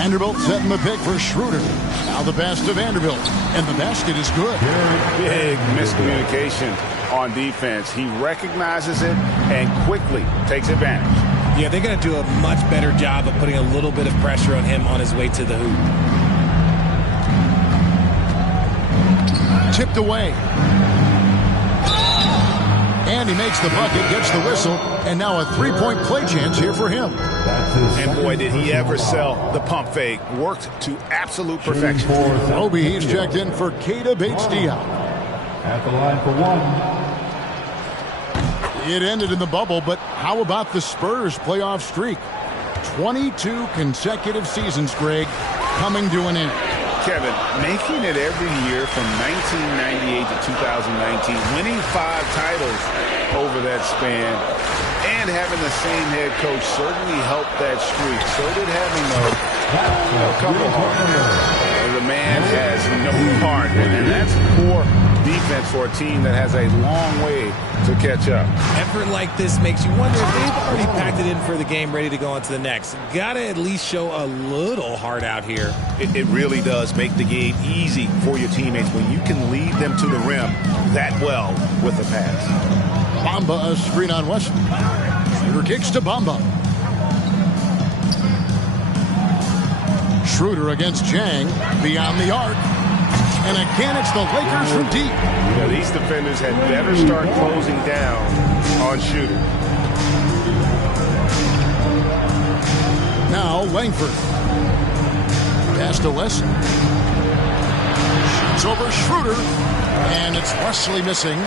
Vanderbilt setting the pick for Schroeder. Now the pass to Vanderbilt. And the basket is good. Big miscommunication on defense. He recognizes it and quickly takes advantage. Yeah, they're going to do a much better job of putting a little bit of pressure on him on his way to the hoop. Tipped away. And he makes the bucket, gets the whistle, and now a three-point play chance here for him. And boy, did he ever sell the pump fake. Worked to absolute perfection. Roby, he's checked in for Keita Bates-Diop. At the line for one. It ended in the bubble, but how about the Spurs playoff streak? 22 consecutive seasons, Greg, coming to an end. Kevin, making it every year from 1998 to 2019, winning 5 titles over that span, and having the same head coach certainly helped that streak. So did having a couple of heart. The man has no heart, and that's poor defense for a team that has a long way to catch up. Effort like this makes you wonder if they've already packed it in for the game, ready to go on to the next. Gotta at least show a little heart out here. It really does make the game easy for your teammates when you can lead them to the rim that well with the pass. Bamba, a screen on Wesley. Schroeder kicks to Bamba. Schroeder against Chang, beyond the arc. And again, it's the Lakers from deep. You know, these defenders had better start closing down on Schroeder. Now Langford. Pass to Wesley. Shoots over Schroeder. And it's Wesley missing.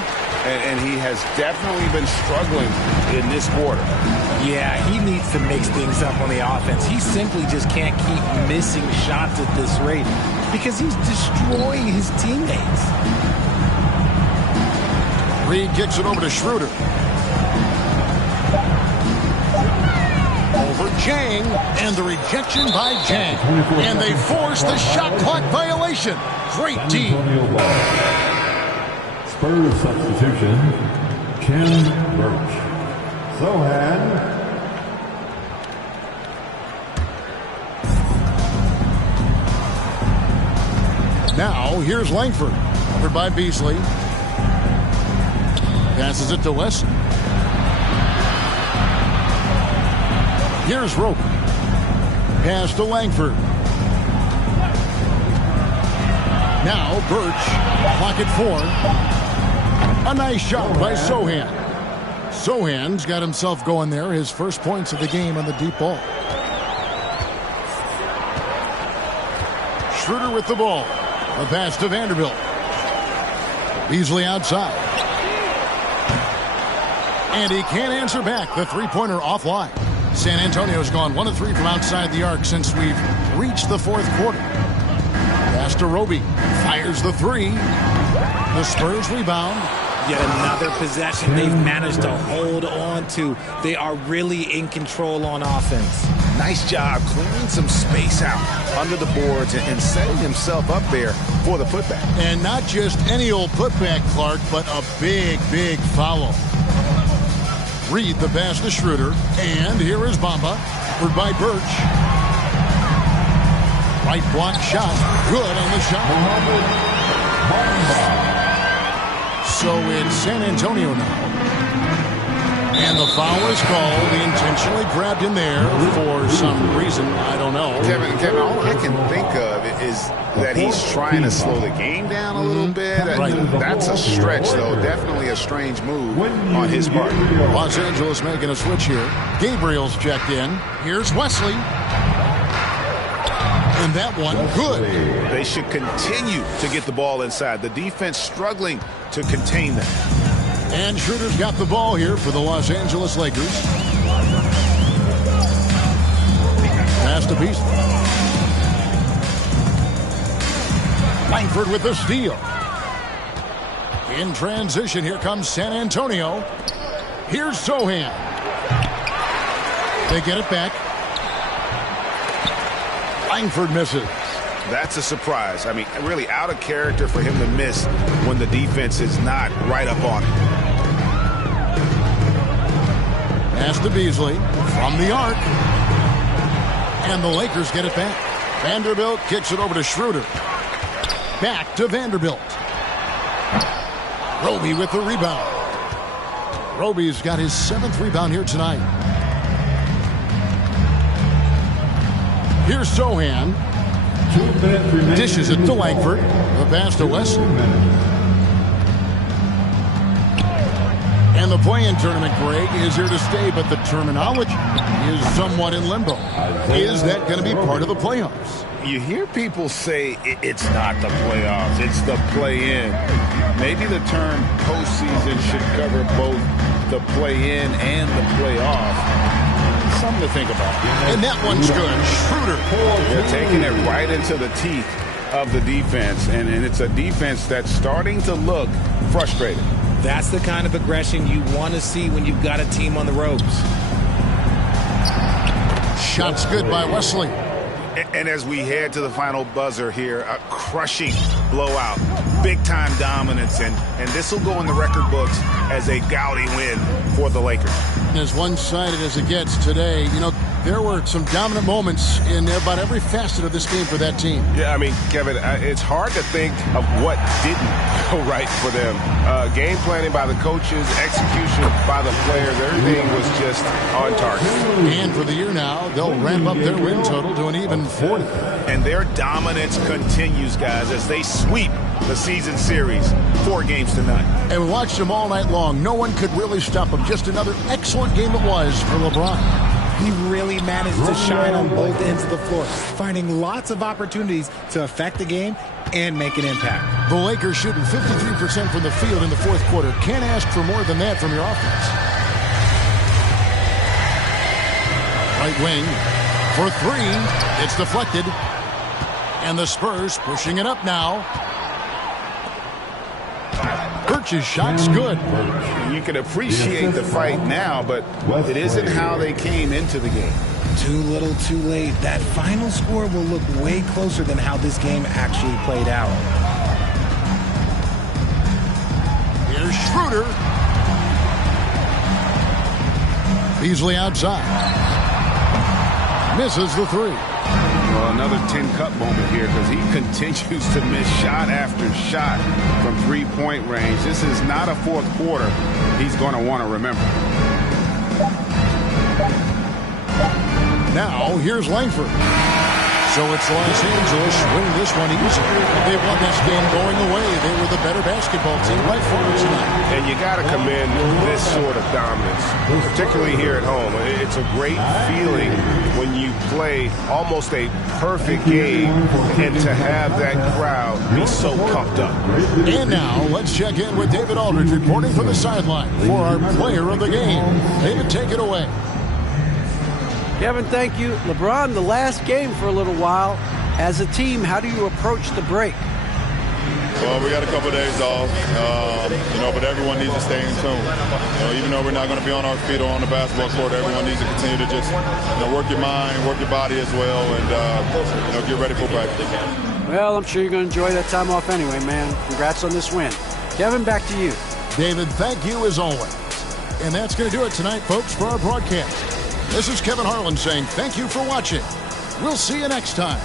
And he has definitely been struggling in this quarter. Yeah, he needs to mix things up on the offense. He simply just can't keep missing shots at this rate because he's destroying his teammates. Reed kicks it over to Schroeder. Over Chang, and the rejection by Chang. And they force the shot clock violation. Great team. Spurs substitution, Ken Birch. Sohan. Now, here's Langford. Covered by Beasley. Passes it to Wesley. Here's Roby. Pass to Langford. Now, Birch. Pocket 4. A nice shot by Sohan. Sohan's got himself going there. His first points of the game on the deep ball. Schroeder with the ball. The pass to Vanderbilt. Beasley outside. And he can't answer back. The three-pointer offline. San Antonio's gone 1 of 3 from outside the arc since we've reached the fourth quarter. Pass to Roby. Fires the 3. The Spurs rebound. Yet another possession they've managed to hold on to. They are really in control on offense. Nice job clearing some space out under the boards and setting himself up there for the putback. And not just any old putback, Clark, but a big, big follow. Reed the pass to Schroeder. And here is Bamba. Covered by Birch. Right block shot. Good on the shot. So it's San Antonio now. And the foul is called. He intentionally grabbed in there for some reason. I don't know. Kevin, all I can think of is that he's trying to slow the game down a little bit. Right. That's a stretch, though. Definitely a strange move on his part. Los Angeles making a switch here. Gabriel's checked in. Here's Wesley. And that one, good. They should continue to get the ball inside. The defense struggling to contain them. And Schroeder's got the ball here for the Los Angeles Lakers. Pass to Beasley. Langford with the steal. In transition, here comes San Antonio. Here's Sohan. They get it back. Langford misses. That's a surprise. I mean, really out of character for him to miss when the defense is not right up on it. Pass to Beasley from the arc. And the Lakers get it back. Vanderbilt kicks it over to Schroeder. Back to Vanderbilt. Roby with the rebound. Roby's got his 7th rebound here tonight. Here's Sohan. Dishes it to Langford. The pass to Wesley. And the play-in tournament, Greg, is here to stay, but the terminology is somewhat in limbo. Is that going to be part of the playoffs? You hear people say it's not the playoffs, it's the play-in. Maybe the term postseason should cover both the play-in and the playoff. Something to think about. And that one's good. Schroeder. They're taking it right into the teeth of the defense, and it's a defense that's starting to look frustrated. That's the kind of aggression you want to see when you've got a team on the ropes. Shots good by Wesley. And as we head to the final buzzer here, a crushing blowout, big-time dominance, and this will go in the record books as a gaudy win for the Lakers. As one-sided as it gets today, you know, there were some dominant moments in about every facet of this game for that team. Yeah, I mean, Kevin, it's hard to think of what didn't go right for them. Game planning by the coaches, execution by the players, everything was just on target. And for the year now, they'll ramp up their win total to an even 40. And their dominance continues, guys, as they sweep the season series 4 games to none. And we watched them all night long. No one could really stop them. Just another excellent game it was for LeBron. He really managed to shine on both ends of the floor, finding lots of opportunities to affect the game and make an impact. The Lakers shooting 53% from the field in the 4th quarter. Can't ask for more than that from your offense. Right wing for 3. It's deflected. And the Spurs pushing it up now. Birch's shot's good. You can appreciate the fight now, but it isn't how they came into the game. Too little, too late. That final score will look way closer than how this game actually played out. Here's Schroeder. Beasley outside. Misses the 3. Well, another tin cup moment here because he continues to miss shot after shot from three-point range. This is not a 4th quarter he's going to want to remember. Now, here's Langford. So it's Los Angeles winning this one easy. They won this game going away. They were the better basketball team by far tonight. And you got to commend this sort of dominance, particularly here at home. It's a great feeling when you play almost a perfect game and to have that crowd be so pumped up. And now, let's check in with David Aldridge reporting from the sideline for our player of the game. David, take it away. Kevin, thank you. LeBron, the last game for a little while. As a team, how do you approach the break? Well, we got a couple of days off, but everyone needs to stay in tune. Even though we're not going to be on our feet or on the basketball court, everyone needs to continue to just work your mind, work your body as well, and get ready for practice. Well, I'm sure you're going to enjoy that time off anyway, man. Congrats on this win. Kevin, back to you. David, thank you as always. And that's going to do it tonight, folks, for our broadcast. This is Kevin Harlan saying thank you for watching. We'll see you next time.